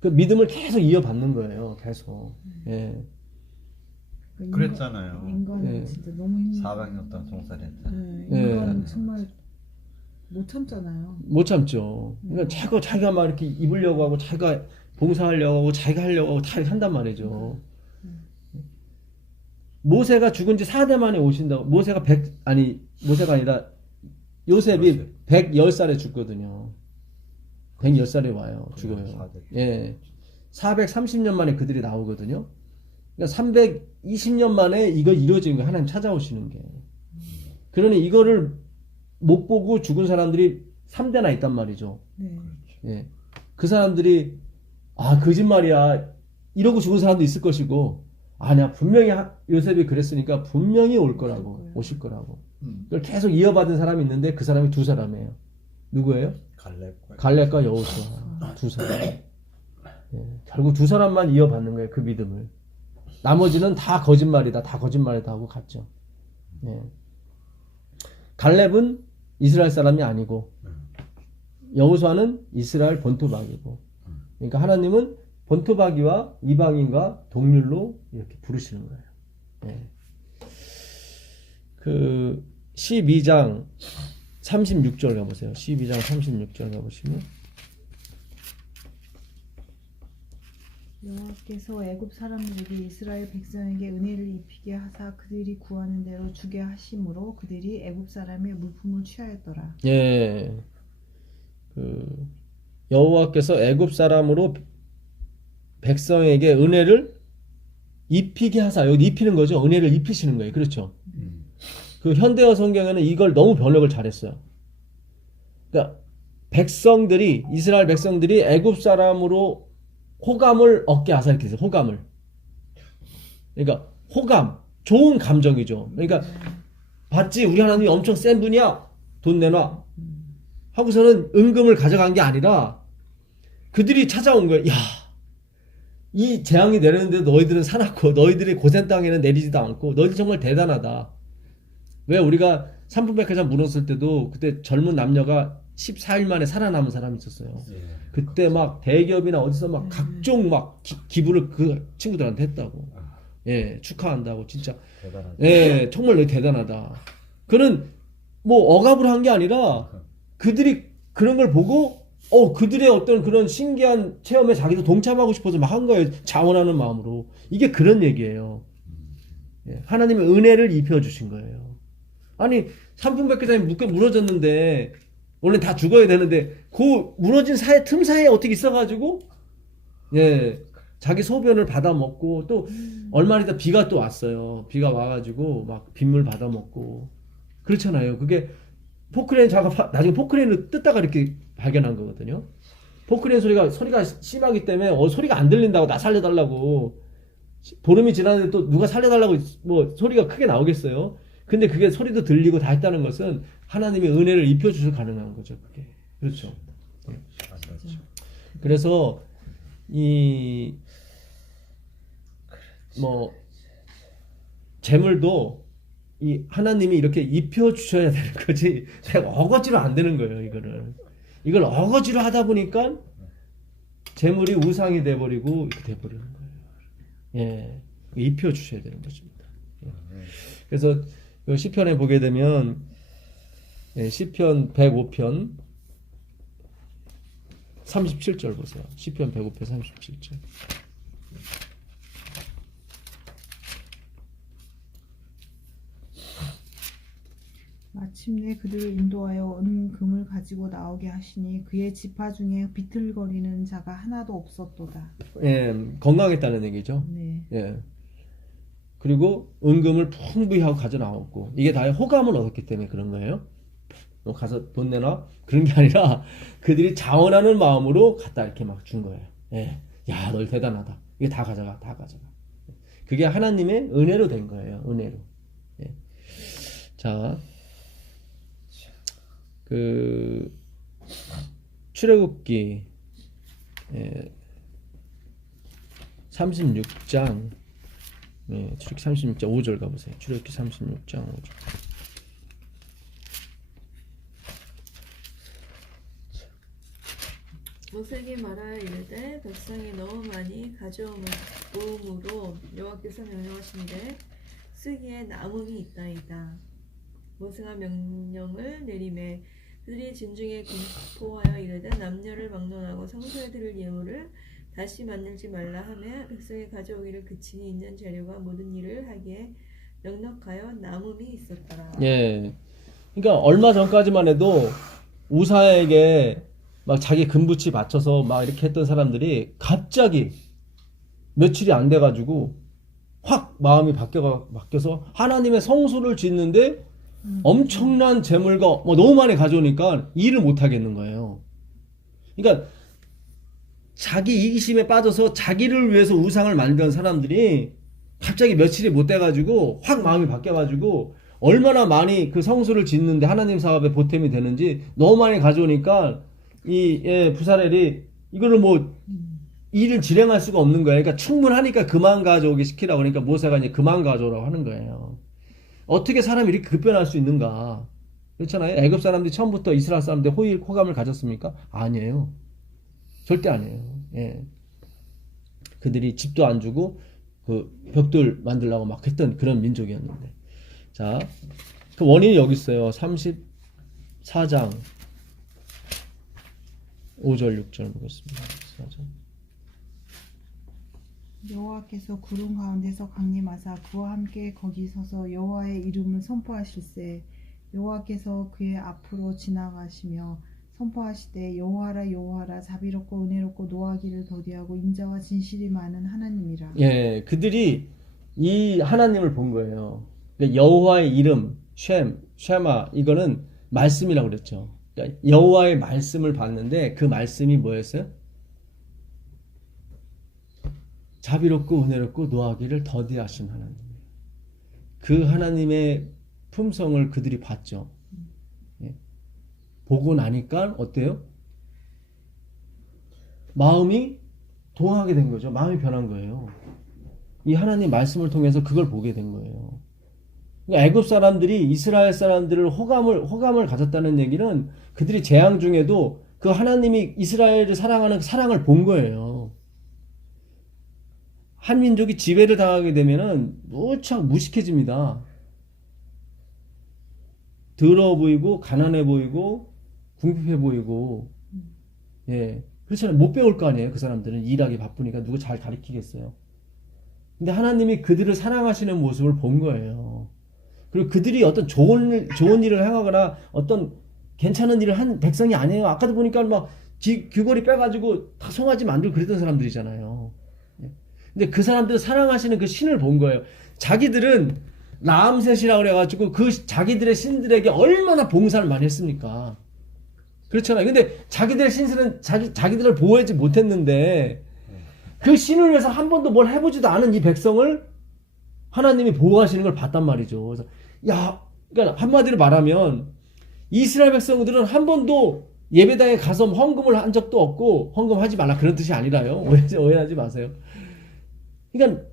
그 믿음을 계속 이어받는 거예요. 계속. 예. 그랬잖아요. 인간은 네. 진짜 너무 힘들어. 400년 동안 종살이했잖아요. 네, 인간은 네. 정말 못 참잖아요. 못 참죠. 그러니까 자기가 막 이렇게 입으려고 하고 자기가 봉사하려고 하고 자기가 하려고 하고 다 한단 말이죠. 모세가 죽은 지 4대 만에 오신다고. 모세가 아니라 요셉이 110살에 죽거든요. 110살에 와요. 죽어요. 예. 430년 만에 그들이 나오거든요. 그러니까 320년 만에 이거 이루어지는 거예요. 하나님 찾아오시는 게. 그러니 이거를 못 보고 죽은 사람들이 3대나 있단 말이죠. 네. 예. 그 사람들이 아 거짓말이야 이러고 죽은 사람도 있을 것이고 아니야 분명히 요셉이 그랬으니까 분명히 올 거라고 오실 거라고 그걸 계속 이어받은 사람이 있는데 그 사람이 두 사람이에요. 누구예요? 갈렙과 갈렙과 여호수아 두 사람. 예. 결국 두 사람만 이어받는 거예요. 그 믿음을. 나머지는 다 거짓말이다 하고 갔죠. 예. 갈렙은 이스라엘 사람이 아니고 여호수아는 이스라엘 본토박이고 그러니까 하나님은 본토박이와 이방인과 동률로 이렇게 부르시는 거예요. 예. 그 12장 36절 가보세요. 12장 36절 가보시면 여호와께서 애굽 사람들에게 이스라엘 백성에게 은혜를 입히게 하사 그들이 구하는 대로 주게 하심으로 그들이 애굽 사람의 물품을 취하였더라. 예. 그 여호와께서 애굽 사람으로 백성에게 은혜를 입히게 하사 여기 입히는 거죠. 은혜를 입히시는 거예요. 그렇죠. 그 현대어 성경에는 이걸 너무 번역을 잘했어요. 그러니까 백성들이 이스라엘 백성들이 애굽 사람으로 호감을 얻게 하사 이렇게 해서 호감을. 그러니까 호감 좋은 감정이죠. 그러니까 봤지 우리 하나님이 엄청 센 분이야. 돈 내놔. 하고서는 은금을 가져간 게 아니라 그들이 찾아온 거예요. 야, 이 재앙이 내렸는데 너희들은 살았고 너희들이 고센 땅에는 내리지도 않고 너희들 정말 대단하다. 왜 우리가 삼풍백화점 무너졌을 때도 그때 젊은 남녀가 14일 만에 살아남은 사람이 있었어요. 그때 막 대기업이나 어디서 막 각종 막 기부를 그 친구들한테 했다고. 예, 축하한다고 진짜. 대단하다. 예, 정말 너희 대단하다. 그는 뭐 억압을 한 게 아니라 그들이 그런 걸 보고 그들의 어떤 그런 신기한 체험에 자기도 동참하고 싶어서 막 한 거예요. 자원하는 마음으로. 이게 그런 얘기예요. 예, 하나님의 은혜를 입혀주신 거예요. 아니 삼풍백화점이 무너졌는데 원래 다 죽어야 되는데 그 무너진 사이 틈 사이에 어떻게 있어가지고 예 자기 소변을 받아 먹고 또 얼마 있다 비가 또 왔어요. 비가 와가지고 막 빗물 받아 먹고 그렇잖아요. 그게 포크레인 작업 나중에 포크레인을 뜯다가 이렇게 발견한 거거든요. 포크레인 소리가 심하기 때문에 소리가 안 들린다고 나 살려달라고 보름이 지났는데 또 누가 살려달라고 뭐 소리가 크게 나오겠어요. 근데 그게 소리도 들리고 다 했다는 것은 하나님의 은혜를 입혀주셔서 가능한 거죠. 그게 그렇죠. 네. 그래서 이 뭐 재물도 이 하나님이 이렇게 입혀주셔야 되는 거지 어거지로 안 되는 거예요. 이걸 어거지로 하다 보니까 재물이 우상이 돼버리고 이렇게 돼버리는 거예요. 예, 입혀주셔야 되는 것입니다. 예. 그래서 시편에 보게 되면 시편 105편 37절 보세요. 시편 105편 37절. 마침내 그들을 인도하여 은금을 가지고 나오게 하시니 그의 지파 중에 비틀거리는 자가 하나도 없었도다. 예, 건강했다는 얘기죠. 네. 예. 그리고 은금을 풍부히 하고 가져 나왔고 이게 다 호감을 얻었기 때문에 그런 거예요. 너 가서 돈 내놔 그런 게 아니라 그들이 자원하는 마음으로 갖다 이렇게 막 준 거예요. 예. 야, 널 대단하다. 이게 다 가져가. 그게 하나님의 은혜로 된 거예요. 은혜로. 예. 자, 그 출애굽기 36장 출애굽기 36장 5절 가보세요. 출애굽기 36장 5절. 모세에게 말하여 이르되 백성이 너무 많이 가져오므로 여호와께서 명령하신대 쓰기에 남음이 있다이다. 모세가 명령을 내리매 그들이 진중에 공포하여 이르되 남녀를 막론하고 성소에 드릴 예물을 다시 만들지 말라 하며 백성이 가져오기를 그치니 있는 재료가 모든 일을 하기에 넉넉하여 남음이 있었더라. 예. 그러니까 얼마 전까지만 해도 우사에게 막 자기 금붙이 바쳐서 막 이렇게 했던 사람들이 갑자기 며칠이 안 돼가지고 확 마음이 바뀌어서 하나님의 성소를 짓는데 엄청난 재물과 뭐 너무 많이 가져오니까 일을 못 하겠는 거예요. 그러니까 자기 이기심에 빠져서 자기를 위해서 우상을 만든 사람들이 갑자기 며칠이 못 돼가지고 확 마음이 바뀌어가지고 얼마나 많이 그 성수를 짓는데 하나님 사업에 보탬이 되는지 너무 많이 가져오니까 부사렐이 이거를 뭐 일을 진행할 수가 없는 거예요. 그러니까 충분하니까 그만 가져오게 시키라고 그러니까 모세가 이제 그만 가져오라고 하는 거예요. 어떻게 사람이 이렇게 급변할 수 있는가? 그렇잖아요. 애굽 사람들이 처음부터 이스라엘 사람들 호감을 가졌습니까? 아니에요. 절대 아니에요. 예. 그들이 집도 안 주고 그 벽돌 만들려고 막 했던 그런 민족이었는데. 자, 그 원인이 여기 있어요. 34장 5절 6절 보겠습니다. 34장. 여호와께서 구름 가운데서 강림하사 그와 함께 거기 서서 여호와의 이름을 선포하실세 여호와께서 그의 앞으로 지나가시며 선포하시되 여호와라 여호와라 자비롭고 은혜롭고 노하기를 더디하고 인자와 진실이 많은 하나님이라. 예, 그들이 이 하나님을 본 거예요. 그러니까 여호와의 이름, 쉐마 이거는 말씀이라고 그랬죠. 그러니까 여호와의 말씀을 봤는데 그 말씀이 뭐였어요? 자비롭고 은혜롭고 노하기를 더디하신 하나님. 그 하나님의 품성을 그들이 봤죠. 예. 보고 나니까 어때요? 마음이 동하게 된 거죠. 마음이 변한 거예요. 이 하나님 말씀을 통해서 그걸 보게 된 거예요. 그러니까 애굽 사람들이 이스라엘 사람들을 호감을 가졌다는 얘기는 그들이 재앙 중에도 그 하나님이 이스라엘을 사랑하는 그 사랑을 본 거예요. 한 민족이 지배를 당하게 되면은 무척 무식해집니다. 더러워 보이고 가난해 보이고 궁핍해 보이고 예 그렇잖아요. 못 배울 거 아니에요. 그 사람들은 일하기 바쁘니까 누구 잘 가르치겠어요. 근데 하나님이 그들을 사랑하시는 모습을 본 거예요. 그리고 그들이 어떤 좋은 일을 행하거나 어떤 괜찮은 일을 한 백성이 아니에요. 아까도 보니까 막 귀걸이 빼가지고 다 송아지 만들고 그랬던 사람들이잖아요. 근데 그 사람들은 사랑하시는 그 신을 본 거예요. 자기들은 라암셋이라고 그래가지고 그 자기들의 신들에게 얼마나 봉사를 많이 했습니까? 그렇잖아요. 근데 자기들의 신들은 자기들을 보호하지 못했는데 그 신을 위해서 한 번도 뭘 해보지도 않은 이 백성을 하나님이 보호하시는 걸 봤단 말이죠. 그래서 그러니까 한마디로 말하면 이스라엘 백성들은 한 번도 예배당에 가서 헌금을 한 적도 없고 헌금하지 말라 그런 뜻이 아니라요. 오해하지 마세요. 그러니까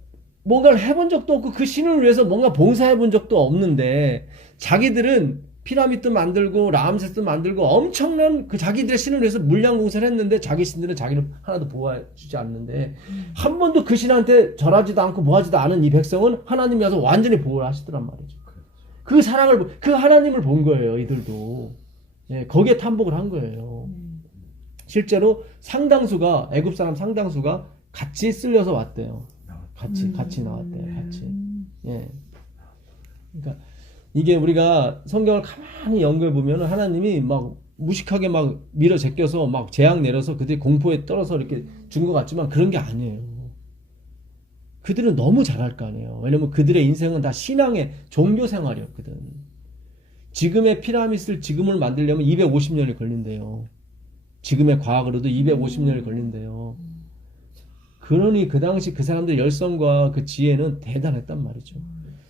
뭔가를 해본 적도 없고 그 신을 위해서 뭔가 봉사해 본 적도 없는데 자기들은 피라미드 만들고 라암세스 만들고 엄청난 그 자기들의 신을 위해서 물량 공사를 했는데 자기 신들은 자기를 하나도 보호해 주지 않는데 한 번도 그 신한테 절하지도 않고 뭐하지도 않은 이 백성은 하나님이 와서 완전히 보호를 하시더란 말이죠. 그 사랑을 그 하나님을 본 거예요. 이들도 예, 거기에 탐복을 한 거예요. 실제로 상당수가 애굽 사람 상당수가 같이 쓸려서 왔대요. 같이 나왔대요. 같이. 예. 그러니까 이게 우리가 성경을 가만히 연구해 보면 하나님이 막 무식하게 막 밀어 제껴서 막 재앙 내려서 그들이 공포에 떨어서 이렇게 준 것 같지만 그런 게 아니에요. 그들은 너무 잘할 거 아니에요. 왜냐면 그들의 인생은 다 신앙의 종교 생활이었거든. 지금의 피라미드를 지금을 만들려면 250년이 걸린대요. 지금의 과학으로도 250년이 걸린대요. 그러니 그 당시 그 사람들의 열성과 그 지혜는 대단했단 말이죠.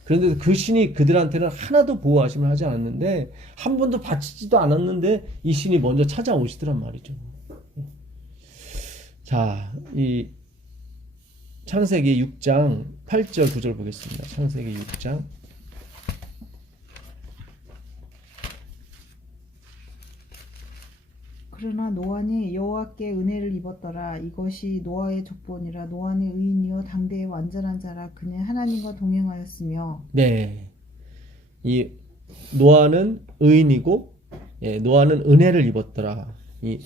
그런데 그 신이 그들한테는 하나도 보호하심을 하지 않았는데 한 번도 바치지도 않았는데 이 신이 먼저 찾아오시더란 말이죠. 자, 이 창세기 6장 8절 9절 보겠습니다. 창세기 6장 그러나 노아는 여호와께 은혜를 입었더라. 이것이 노아의 족본이라. 노아는 의인이요 당대의 완전한 자라. 그는 하나님과 동행하였으며. 네, 이 노아는 의인이고 예, 노아는 은혜를 입었더라. 이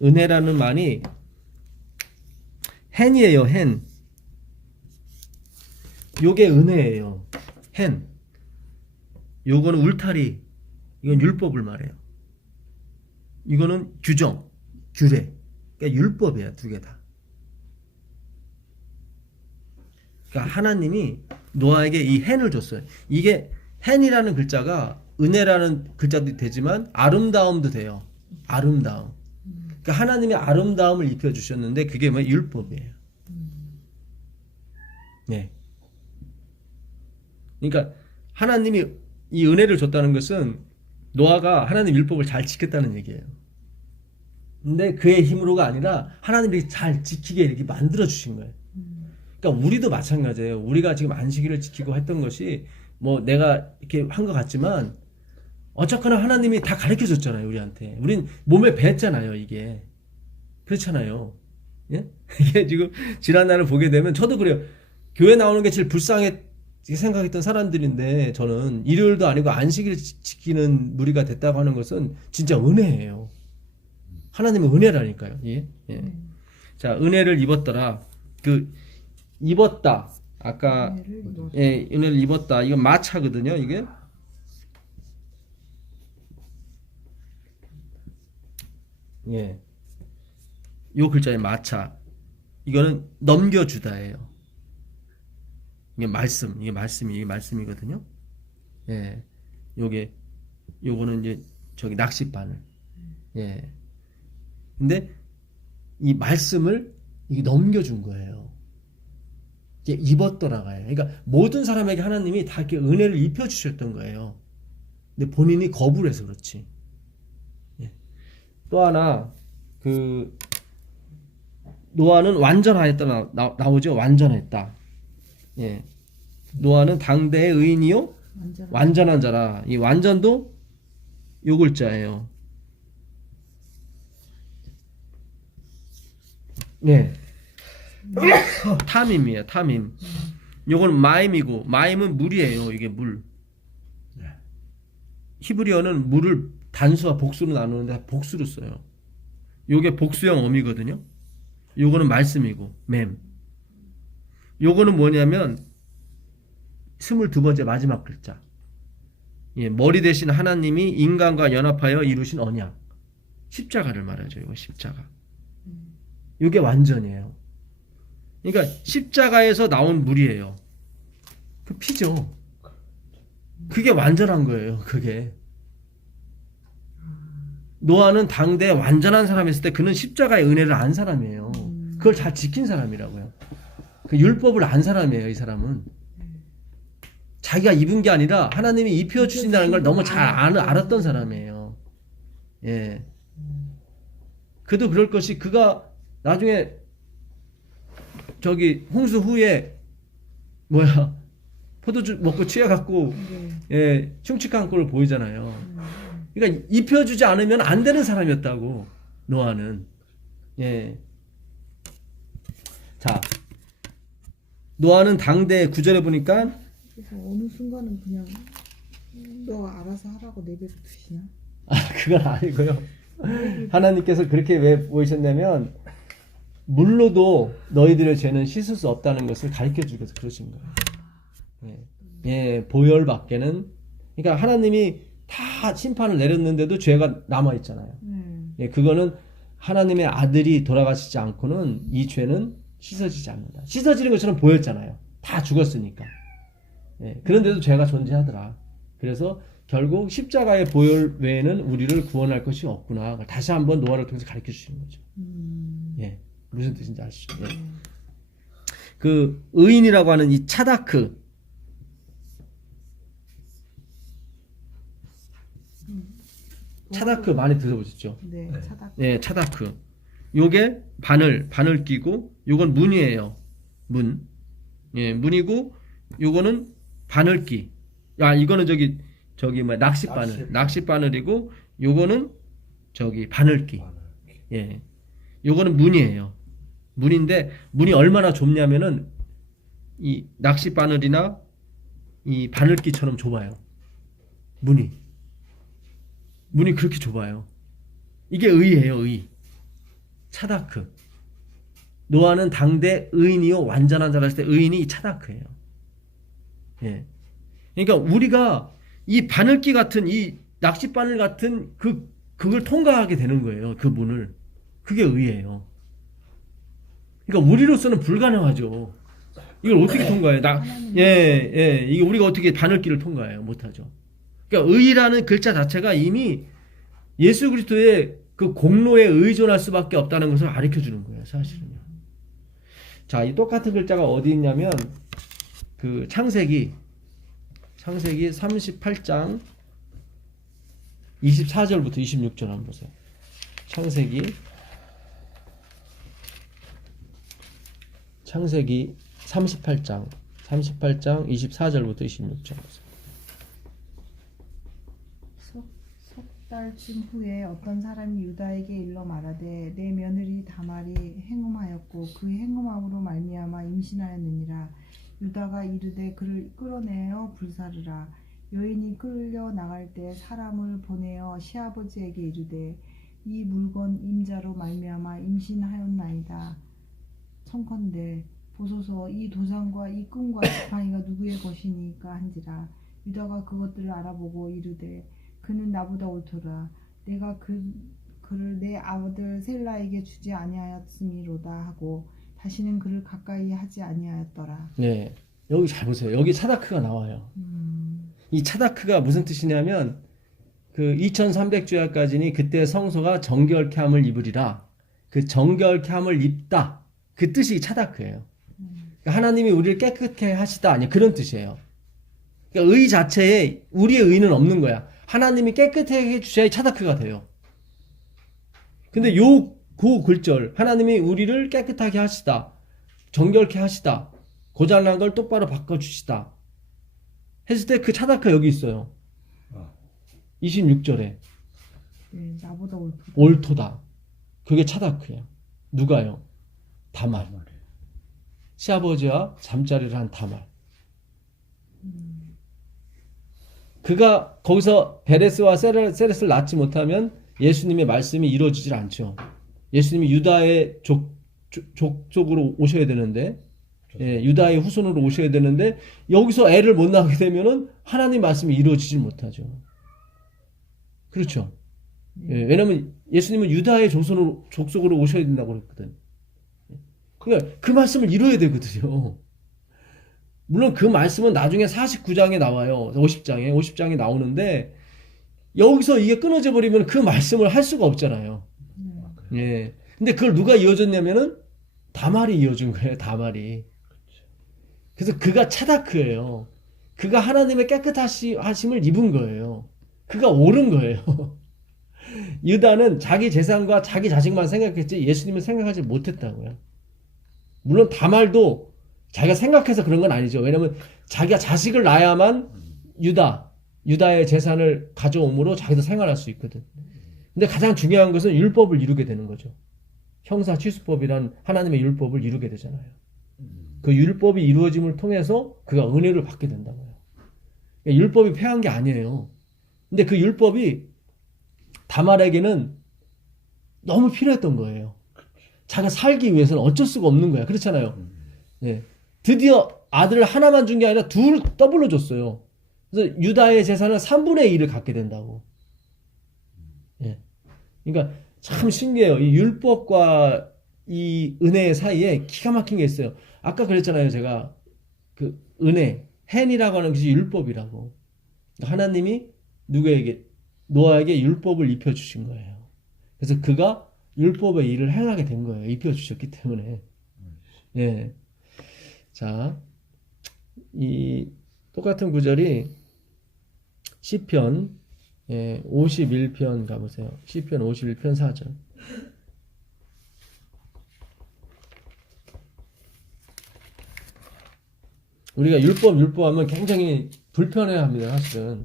은혜라는 말이 hen이에요. hen. 요게 은혜예요. hen. 요거는 울타리. 이건 율법을 말해요. 이거는 규정, 규례. 그러니까 율법이에요. 두 개 다. 그러니까 하나님이 노아에게 이 hen을 줬어요. 이게 hen이라는 글자가 은혜라는 글자도 되지만 아름다움도 돼요. 아름다움. 그러니까 하나님의 아름다움을 입혀 주셨는데 그게 뭐 율법이에요. 네. 그러니까 하나님이 이 은혜를 줬다는 것은 노아가 하나님 율법을 잘 지켰다는 얘기예요. 근데 그의 힘으로가 아니라 하나님이 잘 지키게 이렇게 만들어 주신 거예요. 그러니까 우리도 마찬가지예요. 우리가 지금 안식일을 지키고 했던 것이 뭐 내가 이렇게 한 것 같지만 어쨌거나 하나님이 다 가르쳐 줬잖아요, 우리한테. 우린 몸에 뱄잖아요, 이게. 그렇잖아요. 예? 이게 지금 지난날을 보게 되면 저도 그래요. 교회 나오는 게 제일 불쌍해 생각했던 사람들인데 저는 일요일도 아니고 안식일 지키는 무리가 됐다고 하는 것은 진짜 은혜예요. 하나님의 은혜라니까요. 예? 예. 자, 은혜를 입었더라. 그 입었다. 아까 은혜를 입었다. 예, 은혜를 입었다. 이건 마차거든요. 이게 예, 요 글자의 마차. 이거는 넘겨주다예요. 이게 말씀이거든요. 예, 요거는 이제 저기 낚싯바늘. 예. 근데 이 말씀을 이게 넘겨준 거예요. 이게 입었더라가요. 그러니까 모든 사람에게 하나님이 다 이렇게 은혜를 입혀 주셨던 거예요. 근데 본인이 거부를 해서 그렇지. 예. 또 하나 그 노아는 완전하였다 나오죠. 완전했다. 예. 노아는 당대의 의인이요 완전한 자라. 이 완전도 요 글자예요. 네. 탐임이에요. 탐임. 요건 마임이고 마임은 물이에요. 이게 물. 히브리어는 물을 단수와 복수로 나누는데 복수로 써요. 요게 복수형 어미거든요. 요거는 말씀이고 맴. 요거는 뭐냐면 22번째 마지막 글자. 예, 머리 대신 하나님이 인간과 연합하여 이루신 언약. 십자가를 말하죠. 이거 십자가. 이게 완전이에요. 그러니까 십자가에서 나온 물이에요. 그 피죠. 그게 완전한 거예요. 그게. 노아는 당대 완전한 사람이었을 때 그는 십자가의 은혜를 안 사람이에요. 그걸 잘 지킨 사람이라고요. 그 율법을 안 사람이에요. 이 사람은. 자기가 입은 게 아니라 하나님이 입혀 주신다는 걸 너무 잘 알았던 사람이에요. 예. 그도 그럴 것이 그가 나중에 저기 홍수 후에 뭐야 포도주 먹고 취해갖고 예 흉측한 꼴을 보이잖아요. 그러니까 입혀주지 않으면 안 되는 사람이었다고 노아는. 예. 자 노아는 당대 9절에 보니까 그래서 어느 순간은 그냥 너 알아서 하라고 내버려 두시나? 그건 아니고요. 하나님께서 그렇게 왜 보이셨냐면 물로도 너희들의 죄는 씻을 수 없다는 것을 가르쳐 주기 위해서 그러신 거예요. 예, 예, 보혈밖에는. 그러니까 하나님이 다 심판을 내렸는데도 죄가 남아 있잖아요. 예, 그거는 하나님의 아들이 돌아가시지 않고는 이 죄는 씻어지지 않는다. 씻어지는 것처럼 보였잖아요. 다 죽었으니까. 예, 그런데도 죄가 존재하더라. 그래서 결국 십자가의 보혈 외에는 우리를 구원할 것이 없구나. 다시 한번 노아를 통해서 가르쳐 주시는 거죠. 예, 무슨 뜻인지 아시죠? 예. 그 의인이라고 하는 이 차다크. 차다크 많이 들어보셨죠? 네, 차다. 예, 차다크. 요게 바늘 끼고 요건 문이에요. 문. 예, 문이고 요거는 바늘끼. 아, 이거는 저기 뭐야 낚싯바늘이고 요거는 저기 바늘끼. 예. 요거는 문이에요. 문인데 문이 얼마나 좁냐면은 이 낚싯바늘이나 이 바늘끼처럼 좁아요. 문이 그렇게 좁아요. 이게 의예요, 의. 차다크. 노아는 당대 의인이요 완전한 자라 했을 때 의인이 차다크예요. 예. 그러니까 우리가 이 바늘끼 같은 이 낚싯바늘 같은 그걸 통과하게 되는 거예요. 그 문을. 그게 의예요. 그러니까 우리로서는 불가능하죠. 이걸 어떻게 통과해요? 이게 우리가 어떻게 바늘끼를 통과해요? 못하죠. 그러니까 의라는 글자 자체가 이미 예수 그리스도의 그 공로에 의존할 수밖에 없다는 것을 가르쳐 주는 거예요, 사실은요. 자, 이 똑같은 글자가 어디 있냐면 그 창세기 38장 24절부터 26절 한번 보세요. 창세기 38장 24절부터 26절 보세요. 석달쯤 후에 어떤 사람이 유다에게 일러 말하되 내 며느리 다말이 행음하였고 그 행음함으로 말미암아 임신하였느니라. 유다가 이르되 그를 끌어내어 불사르라. 여인이 끌려 나갈 때 사람을 보내어 시아버지에게 이르되 이 물건 임자로 말미암아 임신하였나이다. 청컨대 보소서 이 도장과 이 끈과 지팡이가 누구의 것이니까 한지라. 유다가 그것들을 알아보고 이르되 그는 나보다 옳도라. 내가 그를 내 아들 셀라에게 주지 아니하였음이로다 하고 다시는 그를 가까이 하지 아니하였더라. 네, 여기 잘 보세요. 여기 차다크가 나와요. 이 차다크가 무슨 뜻이냐면 그 2300주야까지니 그때 성소가 정결케 함을 입으리라. 그 정결케 함을 입다. 그 뜻이 차다크예요. 그러니까 하나님이 우리를 깨끗게 하시다. 아니 그런 뜻이에요. 그러니까 의 자체에 우리의 의는 없는 거야. 하나님이 깨끗하게 해주셔야 차다크가 돼요. 근데 그 글절 하나님이 우리를 깨끗하게 하시다. 정결케 하시다. 고장난 걸 똑바로 바꿔주시다. 했을 때 그 차다크가 여기 있어요. 26절에 네, 나보다 옳도다. 옳도다. 그게 차다크예요. 누가요? 다말. 시아버지와 잠자리를 한 다말. 그가 거기서 베레스와 세레스를 낳지 못하면 예수님의 말씀이 이루어지질 않죠. 예수님이 유다의 족속으로 오셔야 되는데, 예, 유다의 후손으로 오셔야 되는데 여기서 애를 못 낳게 되면은 하나님 말씀이 이루어지질 못하죠. 그렇죠. 예, 왜냐면 예수님은 유다의 족속으로 오셔야 된다고 그랬거든. 그러니까 그 말씀을 이루어야 되거든요. 물론 그 말씀은 나중에 49장에 나와요. 50장에 나오는데 여기서 이게 끊어져 버리면 그 말씀을 할 수가 없잖아요. 예. 근데 그걸 누가 이어줬냐면은 다말이 이어준 거예요. 다말이. 그래서 그가 차다크예요. 그가 하나님의 깨끗하심을 입은 거예요. 그가 옳은 거예요. 유다는 자기 재산과 자기 자식만 생각했지 예수님을 생각하지 못했다고요. 물론 다말도 자기가 생각해서 그런 건 아니죠. 왜냐면 자기가 자식을 낳아야만 유다의 재산을 가져오므로 자기도 생활할 수 있거든. 근데 가장 중요한 것은 율법을 이루게 되는 거죠. 형사취수법이란 하나님의 율법을 이루게 되잖아요. 그 율법이 이루어짐을 통해서 그가 은혜를 받게 된다고요. 그러니까 율법이 폐한 게 아니에요. 근데 그 율법이 다말에게는 너무 필요했던 거예요. 자기가 살기 위해서는 어쩔 수가 없는 거야. 그렇잖아요. 예. 드디어 아들을 하나만 준 게 아니라 둘 더블로 줬어요. 그래서 유다의 재산은 3분의 1을 갖게 된다고. 예. 그러니까 참 신기해요. 이 율법과 이 은혜 사이에 기가 막힌 게 있어요. 아까 그랬잖아요. 제가 그 은혜, 헨이라고 하는 것이 율법이라고. 하나님이 누구에게? 노아에게 율법을 입혀주신 거예요. 그래서 그가 율법의 일을 행하게 된 거예요. 입혀주셨기 때문에. 예. 자, 이 똑같은 구절이 시편 51편 가보세요. 시편 51편 4절. 우리가 율법하면 굉장히 불편해합니다. 사실은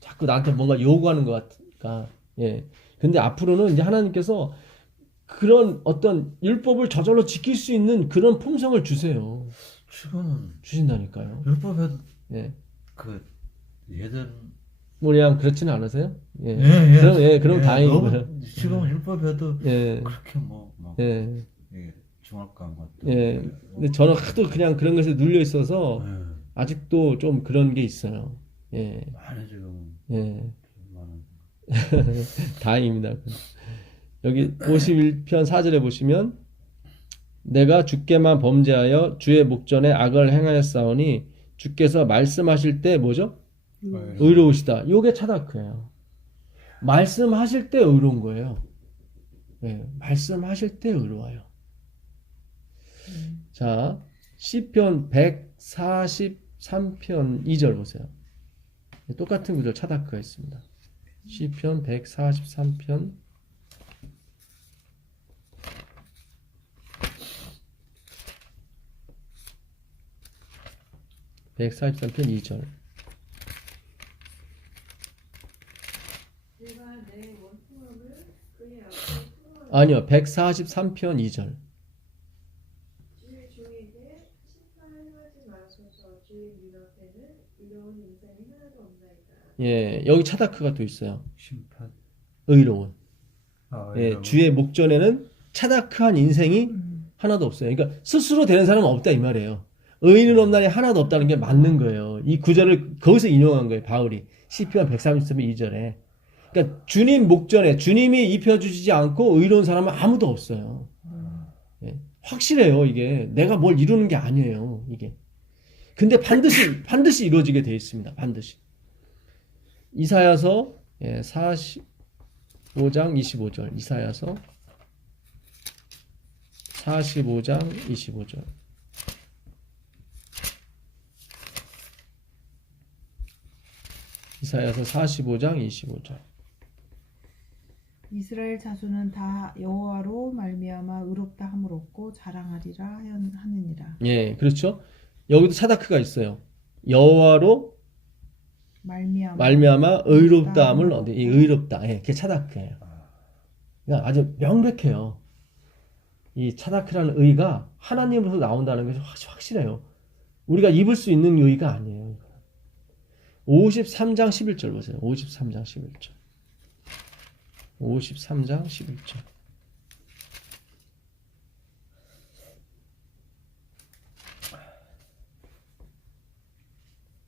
자꾸 나한테 뭔가 요구하는 것 같으니까. 예. 근데 앞으로는 이제 하나님께서 그런 어떤 율법을 저절로 지킬 수 있는 그런 품성을 주세요. 지금은 주신다니까요. 율법에 예. 그 얘들 그냥 그렇지는 않으세요? 예. 그럼 예, 다행이고요. 너무 지금은 율법에도 예. 그렇게 막 예. 중압감 같은. 예. 근데 저는 하도 그냥 그런 것에 눌려 있어서 예. 아직도 좀 그런 게 있어요. 예. 많이 지금 예. 많은. 다행입니다. 여기 51편 4절에 보시면 내가 주께만 범죄하여 주의 목전에 악을 행하였사오니 주께서 말씀하실 때 뭐죠? 의로우시다. 요게 차다크예요. 말씀하실 때 의로운 거예요. 예, 말씀하실 때 의로워요. 자, 시편 143편 2절 보세요. 똑같은 구절 차다크가 있습니다. 시편 143편 2절. 내가 내 원통함을 그의 앞에 풀어놓고 아니요. 143편 2절. 주의 종에게 심판을 하지 마소서. 주의 눈앞에는 의로운 인생이 하나도 없나이다. 예, 여기 차다크가 또 있어요. 심판. 의로운. 아, 예, 이러면 주의 목전에는 차다크한 인생이 하나도 없어요. 그러니까 스스로 되는 사람은 없다 이 말이에요. 의인은 없나니 하나도 없다는 게 맞는 거예요. 이 구절을 거기서 인용한 거예요. 바울이 시편 133편 2절에. 그러니까 주님 목전에 주님이 입혀주시지 않고 의로운 사람은 아무도 없어요. 예, 확실해요. 이게 내가 뭘 이루는 게 아니에요. 이게. 근데 반드시 이루어지게 돼 있습니다. 반드시. 이사야서 45장 25절. 이사야서 45장 25절. 이사야서 45장 25절. 이스라엘 자손은 다 여호와로 말미암아 의롭다 함을 얻고 자랑하리라 하느니라. 예, 그렇죠. 여기도 차다크가 있어요. 여호와로 말미암아 의롭다함을 얻으. 이 의롭다. 예, 그게 차다크예요. 그러니까 아주 명백해요. 이 차다크라는 의가 하나님으로서 나온다는 것이 확실해요. 우리가 입을 수 있는 의가 아니에요. 53장 11절 보세요. 53장 11절. 53장 11절.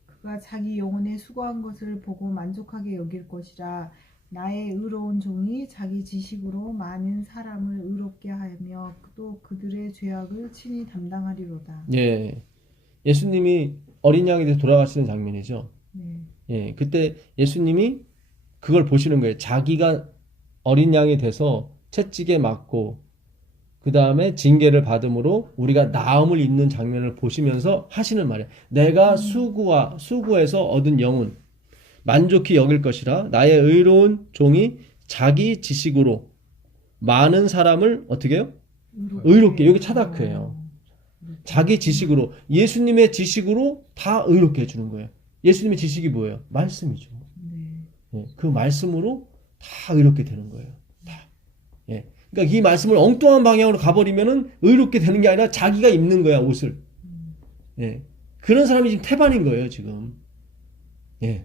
그가 자기 영혼에 수고한 것을 보고 만족하게 여길 것이라. 나의 의로운 종이 자기 지식으로 많은 사람을 의롭게 하며 또 그들의 죄악을 친히 담당하리로다. 예. 예수님이 어린 양이 돼서 돌아가시는 장면이죠. 네. 예. 그때 예수님이 그걸 보시는 거예요. 자기가 어린 양이 돼서 채찍에 맞고 그 다음에 징계를 받음으로 우리가 나음을 입는 장면을 보시면서 하시는 말이에요. 내가 수고해서 얻은 영혼 만족히 여길 것이라. 나의 의로운 종이 자기 지식으로 많은 사람을 어떻게 해요? 의롭게. 여기 차다크예요. 자기 지식으로. 예수님의 지식으로 다 의롭게 해주는 거예요. 예수님의 지식이 뭐예요? 말씀이죠. 네. 예, 그 말씀으로 다 의롭게 되는 거예요. 다. 예. 그러니까 이 말씀을 엉뚱한 방향으로 가버리면은 의롭게 되는 게 아니라 자기가 입는 거야, 옷을. 예. 그런 사람이 지금 태반인 거예요, 지금. 예.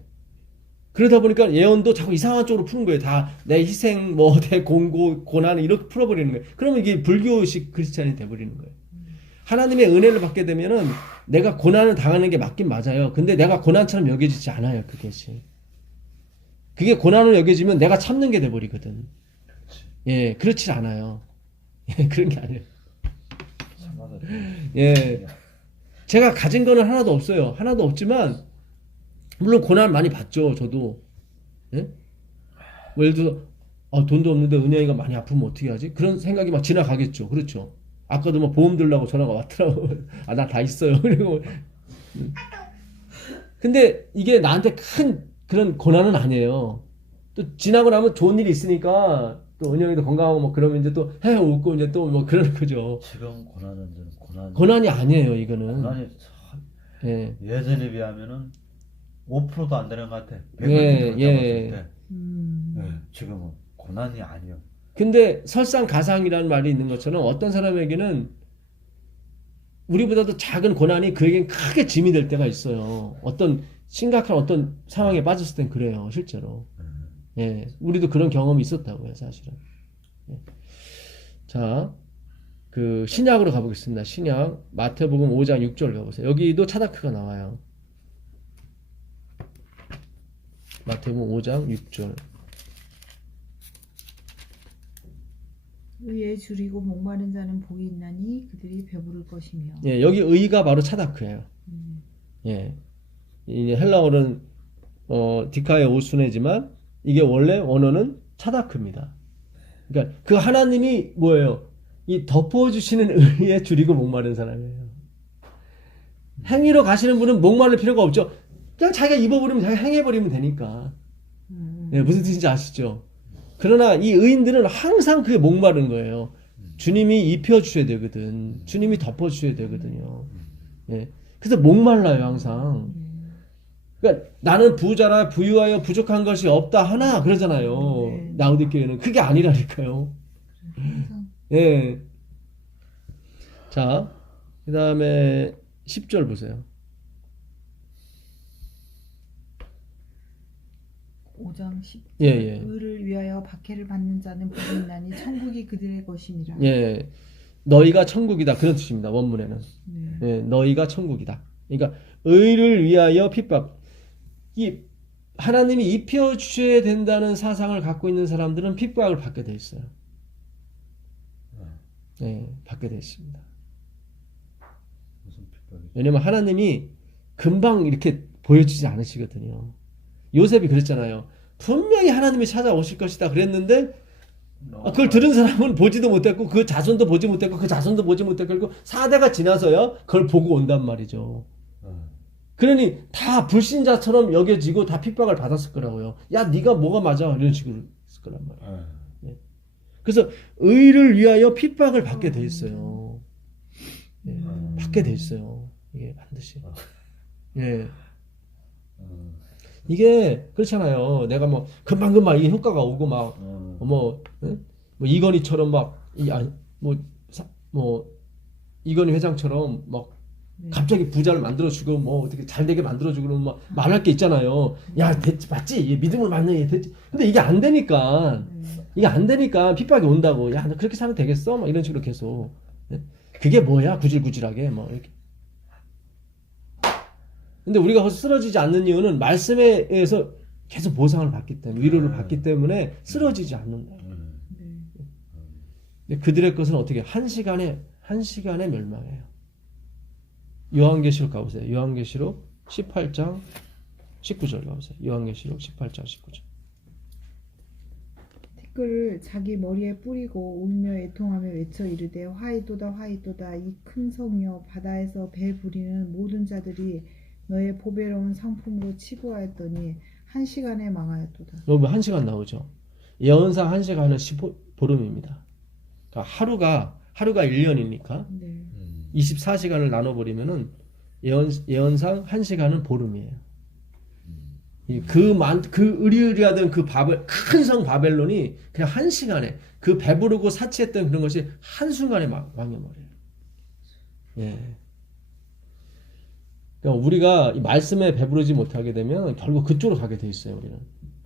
그러다 보니까 예언도 자꾸 이상한 쪽으로 푸는 거예요. 다 내 희생, 내 공고, 고난 이렇게 풀어버리는 거예요. 그러면 이게 불교식 크리스찬이 돼버리는 거예요. 하나님의 은혜를 받게 되면은 내가 고난을 당하는 게 맞긴 맞아요. 근데 내가 고난처럼 여겨지지 않아요, 그것이. 그게 고난으로 여겨지면 내가 참는 게 돼버리거든. 예, 그렇지 않아요. 예, 그런 게 아니에요. 참아서 예. 제가 가진 거는 하나도 없어요. 하나도 없지만, 물론 고난 많이 받죠, 저도. 예? 뭐 예를 들어서, 돈도 없는데 은영이가 많이 아프면 어떻게 하지? 그런 생각이 막 지나가겠죠. 그렇죠. 아까도 뭐 보험 들라고 전화가 왔더라고. 나 다 있어요. 그리고. 근데 이게 나한테 큰 그런 고난은 아니에요. 또 지나고 나면 좋은 일이 있으니까 또 은영이도 건강하고 뭐 그러면 이제 또 웃고 이제 또 뭐 그러는 거죠. 지금 고난은 저는 고난이 아니에요, 이거는. 고난이 참 예. 예전에 비하면은 5%도 안 되는 것 같아. 100% 예, 잡았을 예. 때. 지금은 고난이 아니요. 근데 설상가상이라는 말이 있는 것처럼 어떤 사람에게는 우리보다도 작은 고난이 그에겐 크게 짐이 될 때가 있어요. 어떤 심각한 어떤 상황에 빠졌을 땐 그래요, 실제로. 예, 우리도 그런 경험이 있었다고요, 사실은. 예. 자, 그 신약으로 가보겠습니다. 신약 마태복음 5장 6절 가보세요. 여기도 차다크가 나와요. 마태복음 5장 6절. 의에 줄이고 목마른 자는 복이 있나니 그들이 배부를 것이며. 예, 여기 의가 바로 차다크예요. 예, 이 헬라어는 디카의 오순회지만 이게 원래 원어는 차다크입니다. 그러니까 그 하나님이 뭐예요? 이 덮어주시는 의에 줄이고 목마른 사람이에요. 행위로 가시는 분은 목마를 필요가 없죠. 그냥 자기가 입어버리면 자기가 행해버리면 되니까. 네, 무슨 뜻인지 아시죠? 그러나 이 의인들은 항상 그게 목마른 거예요. 주님이 입혀주셔야 되거든. 주님이 덮어주셔야 되거든요. 예. 그래서 목말라요, 항상. 그러니까 나는 부자라 부유하여 부족한 것이 없다 하나 그러잖아요. 네. 라오디게는 그게 아니라니까요. 항상 예. 자, 그 다음에 10절 보세요. 5장 10절 예, 예. 의를 위하여 박해를 받는 자는 복이 있나니 천국이 그들의 것이니라. 예. 너희가 천국이다. 그런 뜻입니다. 원문에는. 네. 예, 너희가 천국이다. 그러니까 의를 위하여 핍박. 이 하나님이 입혀 주셔야 된다는 사상을 갖고 있는 사람들은 핍박을 받게 돼 있어요. 예, 받게 돼 있습니다. 무슨 핍박이지? 왜냐면 하나님이 금방 이렇게 보여주지 않으시거든요. 요셉이 그랬잖아요. 분명히 하나님이 찾아오실 것이다 그랬는데 그걸 들은 사람은 보지도 못했고 그 자손도 보지 못했고 그 자손도 보지 못했고 그리고 4대가 지나서야 그걸 보고 온단 말이죠. 그러니 다 불신자처럼 여겨지고 다 핍박을 받았을 거라고요. 야 네가 뭐가 맞아 이런 식으로 했을 거란 말이에요. 그래서 의를 위하여 핍박을 받게 돼 있어요. 예, 받게 돼 있어요. 이게 반드시. 예. 이게 그렇잖아요. 내가 뭐 금방금방 이게 효과가 오고 막 뭐 이건희처럼 뭐 이건희 회장처럼 막 갑자기 부자를 만들어주고 뭐 어떻게 잘 되게 만들어주고 막 말할 게 있잖아요. 야 됐지 맞지? 얘 믿음을 받네 얘 됐지. 근데 이게 안 되니까 핍박이 온다고. 야 너 그렇게 살면 되겠어? 막 이런 식으로 계속. 그게 뭐야 구질구질하게 뭐 이렇게. 근데 우리가 거기서 쓰러지지 않는 이유는 말씀에 의해서 계속 보상을 받기 때문에 위로를 받기 때문에 쓰러지지 않는다. 근데 그들의 것은 어떻게 한 시간에 멸망해요. 요한계시록 가보세요. 요한계시록 18장 19절 가보세요. 요한계시록 18장 19절. 티끌을 자기 머리에 뿌리고 울며 애통하며 외쳐 이르되 화이도다 화이도다 이 큰 성이여 바다에서 배 부리는 모든 자들이 너의 보배로운 상품으로 치부하였더니 한 시간에 망하였도다. 여러분 한 시간 나오죠. 예언상 한 시간은 보름입니다. 그러니까 하루가 1년이니까 네. 24시간을 나눠버리면은 예언상 한 시간은 보름이에요. 그 의리의리하던 큰 성 바벨론이 그냥 한 시간에 그 배부르고 사치했던 그런 것이 한순간에 망해버려요. 예. 그러니까 우리가 이 말씀에 배부르지 못하게 되면 결국 그쪽으로 가게 돼 있어요. 우리는.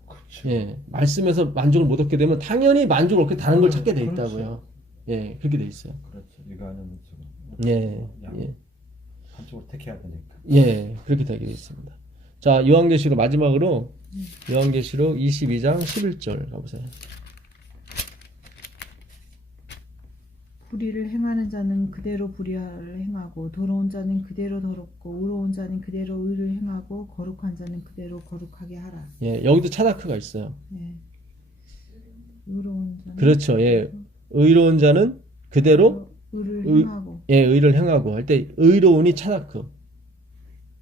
그렇죠. 예. 말씀에서 만족을 못 얻게 되면 당연히 만족을 얻게 다른 걸 찾게 돼 그렇죠. 있다고요. 예. 그렇게 돼 있어요. 그렇죠. 이거 하는 지금 예. 예. 한쪽으로 택해야 되니까. 예. 그렇게 되게 돼 있습니다. 자, 요한계시록 마지막으로 요한계시록 22장 11절 가보세요. 불의를 행하는 자는 그대로 불의를 행하고 더러운 자는 그대로 더럽고 의로운 자는 그대로 의를 행하고 거룩한 자는 그대로 거룩하게 하라. 예, 여기도 차다크가 있어요. 네. 의로운 자는 그렇죠. 예. 의로운 자는 그대로 의를 의- 행하고 예, 의를 행하고 할 때 의로운이 차다크.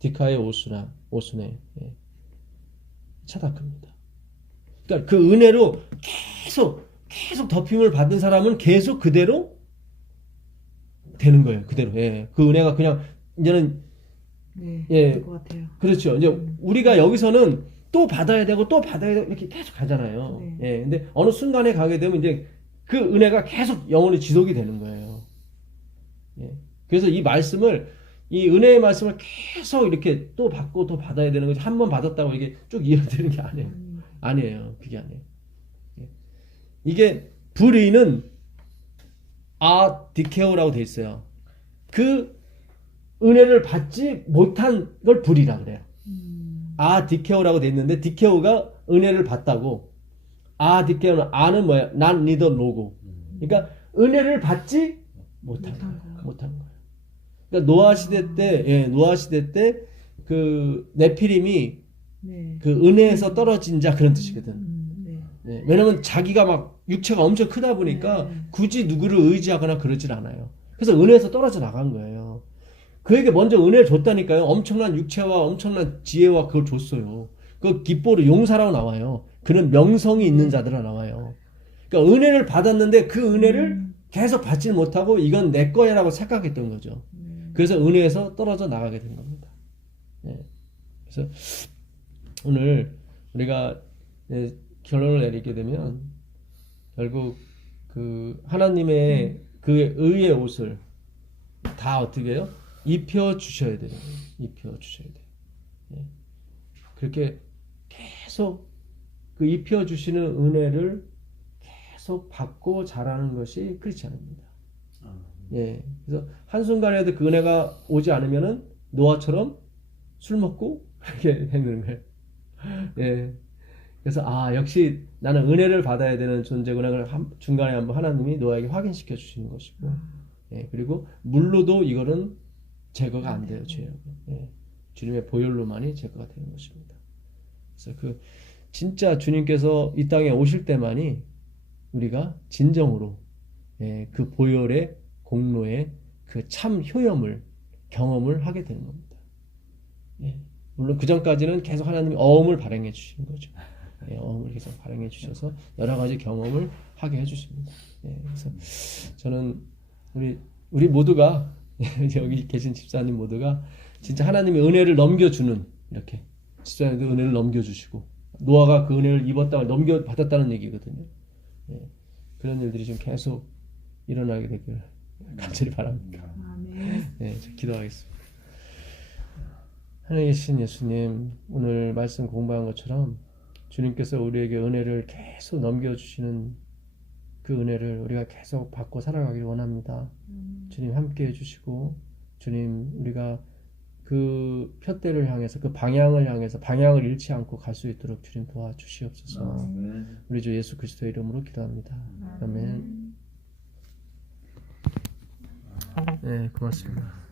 디카의 오순에 예. 차다크입니다. 그러니까 그 은혜로 계속 덮임을 받은 사람은 계속 그대로 되는 거예요. 그대로. 예. 그 은혜가 그냥 이제는 네, 예. 될 것 같아요. 그렇죠. 이제 우리가 여기서는 또 받아야 되고 이렇게 계속 가잖아요. 네. 예. 근데 어느 순간에 가게 되면 이제 그 은혜가 계속 영원히 지속이 되는 거예요. 예. 그래서 이 은혜의 말씀을 계속 이렇게 또 받고 또 받아야 되는 거지. 한 번 받았다고 이게 쭉 이어지는 게 아니에요. 아니에요. 그게 아니에요. 예. 이게 불의는 디케오라고 돼 있어요. 그 은혜를 받지 못한 걸 불의라 그래요. 디케오라고 돼 있는데 디케오가 은혜를 받다고. 디케오는 아는 뭐야? 난 리더 노고. 그러니까 은혜를 받지 못한 거예요. 그러니까 노아 시대 때 그 네피림이 네. 그 은혜에서 떨어진 자 그런 뜻이거든. 네. 네, 왜냐면 자기가 막 육체가 엄청 크다 보니까 네. 굳이 누구를 의지하거나 그러질 않아요. 그래서 은혜에서 떨어져 나간 거예요. 그에게 먼저 은혜를 줬다니까요. 엄청난 육체와 엄청난 지혜와 그걸 줬어요. 그 기뻐로 용사라고 나와요. 그는 명성이 있는 자들아 나와요. 그러니까 은혜를 받았는데 그 은혜를 계속 받지 못하고 이건 내 거야라고 생각했던 거죠. 그래서 은혜에서 떨어져 나가게 된 겁니다. 예. 그래서 오늘 우리가 결론을 내리게 되면 결국 그 하나님의 그 의의 옷을 다 어떻게 해요? 입혀 주셔야 돼요. 입혀 주셔야 돼요. 예. 그렇게 계속 그 입혀 주시는 은혜를 계속 받고 자라는 것이 크리스찬입니다. 예. 그래서 한순간에도 그 은혜가 오지 않으면은 노아처럼 술 먹고 그렇게 되는 거예요. 예. 그래서 역시 나는 은혜를 받아야 되는 존재구나. 중간에 한번 하나님이 노아에게 확인시켜 주시는 것이고, 예. 그리고 물로도 이거는 제거가 안 돼요, 죄악은. 예. 주님의 보혈로만이 제거가 되는 것입니다. 그래서 그 진짜 주님께서 이 땅에 오실 때만이 우리가 진정으로 그 보혈의 공로의 그 참 효염을 경험을 하게 되는 겁니다. 예. 물론 그 전까지는 계속 하나님이 어음을 발행해 주시는 거죠. 예, 어음을 계속 발행해 주셔서 여러 가지 경험을 하게 해주십니다. 예, 그래서 저는 우리 모두가 여기 계신 집사님 모두가 진짜 하나님의 은혜를 넘겨주는 이렇게 집사님도 은혜를 넘겨주시고 노아가 그 은혜를 입었다고 넘겨받았다는 얘기거든요. 예, 그런 일들이 좀 계속 일어나게 되길 간절히 바랍니다. 아멘. 네, 기도하겠습니다. 하나님 계신 예수님, 오늘 말씀 공부한 것처럼 주님께서 우리에게 은혜를 계속 넘겨주시는 그 은혜를 우리가 계속 받고 살아가길 원합니다. 주님 함께 해주시고 주님 우리가 그 푯대를 향해서 그 방향을 향해서 방향을 잃지 않고 갈 수 있도록 주님 도와주시옵소서. 우리 주 예수 그리스도의 이름으로 기도합니다. 아멘. 네, 고맙습니다.